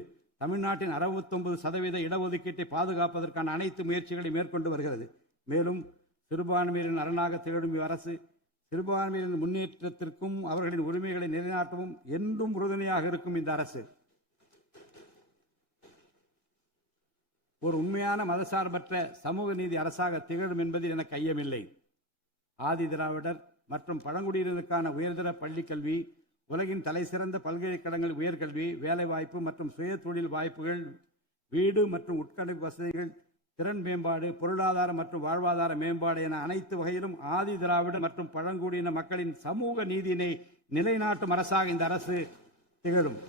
தமிழ்நாட்டின் 69% இடஒதுக்கீட்டை பாதுகாப்பதற்கான அனைத்து முயற்சிகளை மேற்கொண்டு வருகிறது. மேலும் சிறுபான்மையினரின் அரணாக திகழும் அரசு சிறுபான்மையினரின் முன்னேற்றத்திற்கும் அவர்களின் உரிமைகளை நிலைநாட்டவும் என்றும் உறுதுணையாக இருக்கும். இந்த அரசு ஒரு உண்மையான மதசார்பற்ற சமூக நீதி அரசாக திகழும் என்பதில் எனக்கு ஐயமில்லை. ஆதி திராவிடர் மற்றும் பழங்குடியினருக்கான உயர்தர பள்ளிக்கல்வி, உலகின் தலைசிறந்த பல்கலைக்கழகங்கள் உயர்கல்வி, வேலைவாய்ப்பு மற்றும் சுய தொழில் வாய்ப்புகள், வீடு மற்றும் உட்கட்டமைப்பு வசதிகள், திறன் மேம்பாடு, பொருளாதார மற்றும் வாழ்வாதார மேம்பாடு என அனைத்து வகையிலும் ஆதி திராவிட மற்றும் பழங்குடியின மக்களின் சமூக நீதியினை நிலைநாட்டும் அரசாக இந்த அரசு திகழும்.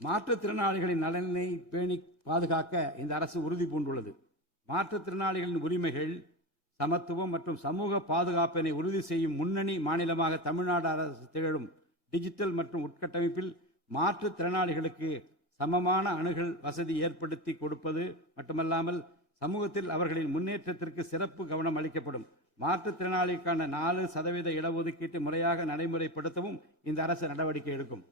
மாற்றுத்திறனாளிகளின் நலனை பேணி பாதுகாக்க இந்த அரசு உறுதி பூண்டுள்ளது. மாற்றுத்திறனாளிகளின் உரிமைகள், சமத்துவம் மற்றும் சமூக பாதுகாப்பினை உறுதி செய்யும் முன்னணி மாநிலமாக தமிழ்நாடு அரசு திகழும். டிஜிட்டல் மற்றும் உட்கட்டமைப்பில் மாற்றுத்திறனாளிகளுக்கு சமமான அணுகல் வசதி ஏற்படுத்தி கொடுப்பது மட்டுமல்லாமல் சமூகத்தில் அவர்களின் முன்னேற்றத்திற்கு சிறப்பு கவனம் அளிக்கப்படும். மாற்றுத்திறனாளிக்கான 4% இடஒதுக்கீட்டு முறையாக நடைமுறைப்படுத்தவும் இந்த அரசு நடவடிக்கை எடுக்கும்.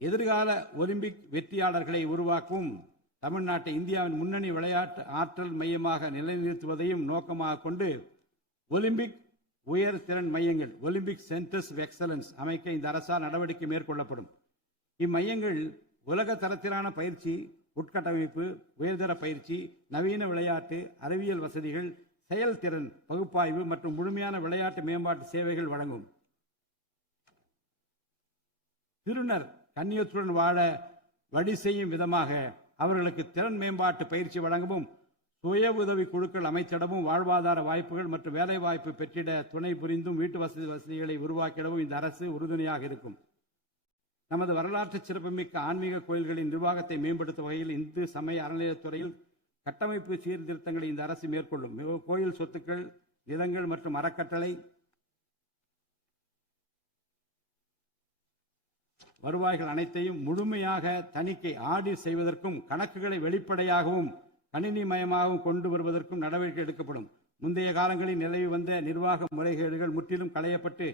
எதிர்கால ஒலிம்பிக் வெற்றியாளர்களை உருவாக்கவும் தமிழ்நாட்டை இந்தியாவின் முன்னணி விளையாட்டு ஆற்றல் மையமாக நிலைநிறுத்துவதையும் நோக்கமாக கொண்டு ஒலிம்பிக் உயர் திறன் மையங்கள், ஒலிம்பிக் சென்டர்ஸ் ஆஃப் எக்ஸலன்ஸ் அமைக்க இந்த அரசால் நடவடிக்கை மேற்கொள்ளப்படும். இம்மையங்கள் உலக தரத்திலான பயிற்சி, உட்கட்டமைப்பு, உயர்தர பயிற்சி, நவீன விளையாட்டு, அறிவியல் வசதிகள், செயல்திறன் பகுப்பாய்வு மற்றும் முழுமையான விளையாட்டு மேம்பாட்டு சேவைகள் வழங்கும். திருநர் கண்ணியத்துடன் வாழ வழி செய்யும் விதமாக அவர்களுக்கு திறன் மேம்பாட்டு பயிற்சி வழங்கவும், சுய உதவி குழுக்கள் அமைச்சிடவும், வாழ்வாதார வாய்ப்புகள் மற்றும் வேலை வாய்ப்பு பெற்றிட துணை புரிந்தும் வீட்டு வசதிகளை உருவாக்கிடவும் இந்த அரசு உறுதுணையாக இருக்கும். நமது வரலாற்று சிறப்புமிக்க ஆன்மீக கோயில்களின் நிர்வாகத்தை மேம்படுத்தும் வகையில் இந்து சமய அறநிலையத்துறையில் கட்டமைப்பு சீர்திருத்தங்களை இந்த அரசு மேற்கொள்ளும். கோயில் சொத்துக்கள், நிலங்கள் மற்றும் அறக்கட்டளை வருவாய்கள் அனைத்தையும் முழுமையாக தணிக்கை ஆடிட் செய்வதற்கும் கணக்குகளை வெளிப்படையாகவும் கணினிமயமாகவும் கொண்டு வருவதற்கும் நடவடிக்கை எடுக்கப்படும். முந்தைய காலங்களில் நிலவி வந்த நிர்வாக முறைகேடுகள் முற்றிலும் களையப்பட்டு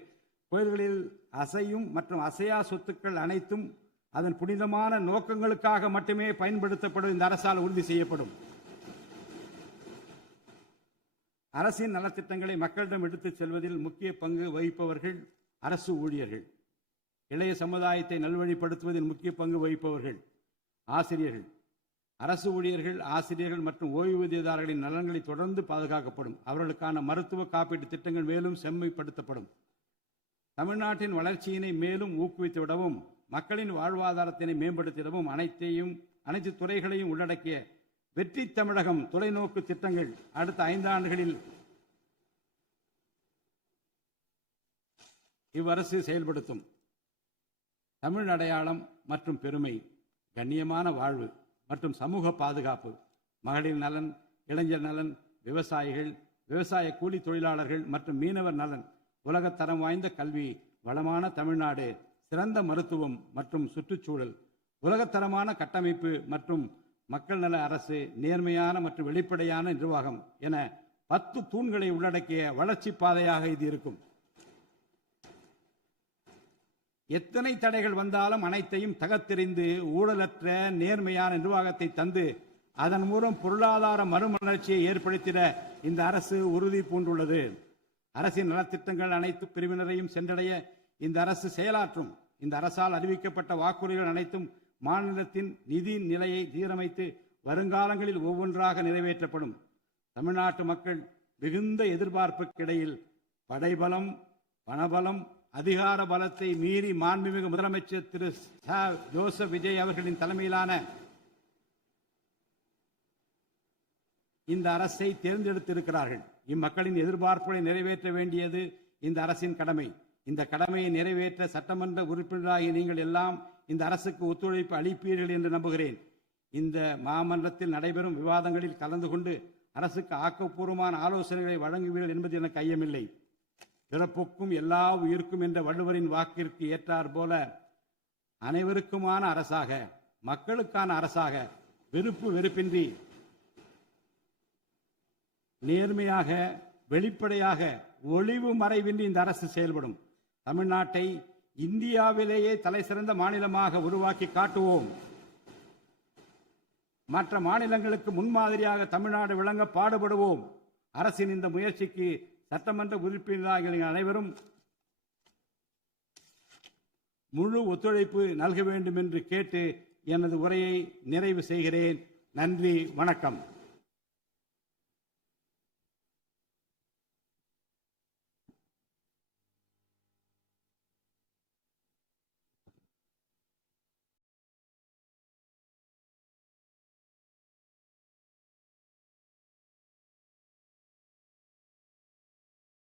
கோயில்களில் அசையும் மற்றும் அசையா சொத்துக்கள் அனைத்தும் அதன் புனிதமான நோக்கங்களுக்காக மட்டுமே பயன்படுத்தப்படும் இந்த அரசால் உறுதி செய்யப்படும். அரசின் நலத்திட்டங்களை மக்களிடம் எடுத்துச் செல்வதில் முக்கிய பங்கு வகிப்பவர்கள் அரசு ஊழியர்கள். இளைய சமுதாயத்தை நல்வழிப்படுத்துவதில் முக்கிய பங்கு வகிப்பவர்கள் ஆசிரியர்கள். அரசு ஊழியர்கள், ஆசிரியர்கள் மற்றும் ஓய்வூதியதாரர்களின் நலன்களை தொடர்ந்து பாதுகாக்கப்படும். அவர்களுக்கான மருத்துவ காப்பீட்டு திட்டங்கள் மேலும் செம்மைப்படுத்தப்படும். தமிழ்நாட்டின் வளர்ச்சியினை மேலும் ஊக்குவித்துவிடவும், மக்களின் வாழ்வாதாரத்தினை மேம்படுத்திடவும் அனைத்து துறைகளையும் உள்ளடக்கிய வெற்றி தமிழகம் தொலைநோக்கு திட்டங்கள் அடுத்த 5 ஆண்டுகளில் இவ்வரசு செயல்படுத்தும். தமிழ் அடையாளம் மற்றும் பெருமை, கண்ணியமான வாழ்வு மற்றும் சமூக பாதுகாப்பு, மகளிர் நலன், இளைஞர் நலன், விவசாயிகள், விவசாய கூலி தொழிலாளர்கள் மற்றும் மீனவர் நலன், உலகத்தரம் வாய்ந்த கல்வி, வளமான தமிழ்நாடு, சிறந்த மருத்துவம் மற்றும் சுற்றுச்சூழல், உலகத்தரமான கட்டமைப்பு மற்றும் மக்கள் நல அரசு, நேர்மையான மற்றும் வெளிப்படையான நிர்வாகம் என 10 தூண்களை உள்ளடக்கிய வளர்ச்சி பாதையாக இது இருக்கும். எத்தனை தடைகள் வந்தாலும் அனைத்தையும் தகர்த்தெறிந்து ஊழலற்ற நேர்மையான நிர்வாகத்தை தந்து அதன் மூலம் பொருளாதார மறுமலர்ச்சியை ஏற்படுத்திட இந்த அரசு உறுதி பூண்டுள்ளது. அரசின் நலத்திட்டங்கள் அனைத்து பிரிவினரையும் சென்றடைய இந்த அரசு செயலாற்றும். இந்த அரசால் அறிவிக்கப்பட்ட வாக்குறுதிகள் அனைத்தும் மாநிலத்தின் நிதி நிலையை சீரமைத்து வருங்காலங்களில் ஒவ்வொன்றாக நிறைவேற்றப்படும். தமிழ்நாட்டு மக்கள் மிகுந்த எதிர்பார்ப்புக்கிடையில் படைபலம், பணபலம், அதிகார பலத்தை மீறி மாண்புமிகு முதலமைச்சர் திரு ஜோசப் விஜய் அவர்களின் தலைமையிலான இந்த அரசை தேர்ந்தெடுத்திருக்கிறார்கள். இம்மக்களின் எதிர்பார்ப்புகளை நிறைவேற்ற வேண்டியது இந்த அரசின் கடமை. இந்த கடமையை நிறைவேற்ற சட்டமன்ற உறுப்பினராகிய நீங்கள் எல்லாம் இந்த அரசுக்கு ஒத்துழைப்பு அளிப்பீர்கள் என்று நம்புகிறேன். இந்த மாமன்றத்தில் நடைபெறும் விவாதங்களில் கலந்து கொண்டு அரசுக்கு ஆக்கப்பூர்வமான ஆலோசனைகளை வழங்குவீர்கள் என்பது எனக்கு ஐயமில்லை. பிறப்புக்கும் எல்லா உயிருக்கும் என்ற வள்ளுவரின் வாக்கிற்கு ஏற்றார் போல அனைவருக்குமான அரசாக, மக்களுக்கான அரசாக, வெறுப்பு வெறுப்பின்றி நேர்மையாக, வெளிப்படையாக, ஒளிவு மறைவின்றி இந்த அரசு செயல்படும். தமிழ்நாட்டை இந்தியாவிலேயே தலைசிறந்த மாநிலமாக உருவாக்கி காட்டுவோம். மற்ற மாநிலங்களுக்கு முன்மாதிரியாக தமிழ்நாடு விளங்க பாடுபடுவோம். அரசின் இந்த முயற்சிக்கு சட்டமன்ற உறுப்பினர்கள் அனைவரும் முழு ஒத்துழைப்பு நல்க வேண்டும் என்று கேட்டு எனது உரையை நிறைவு செய்கிறேன். நன்றி, வணக்கம்.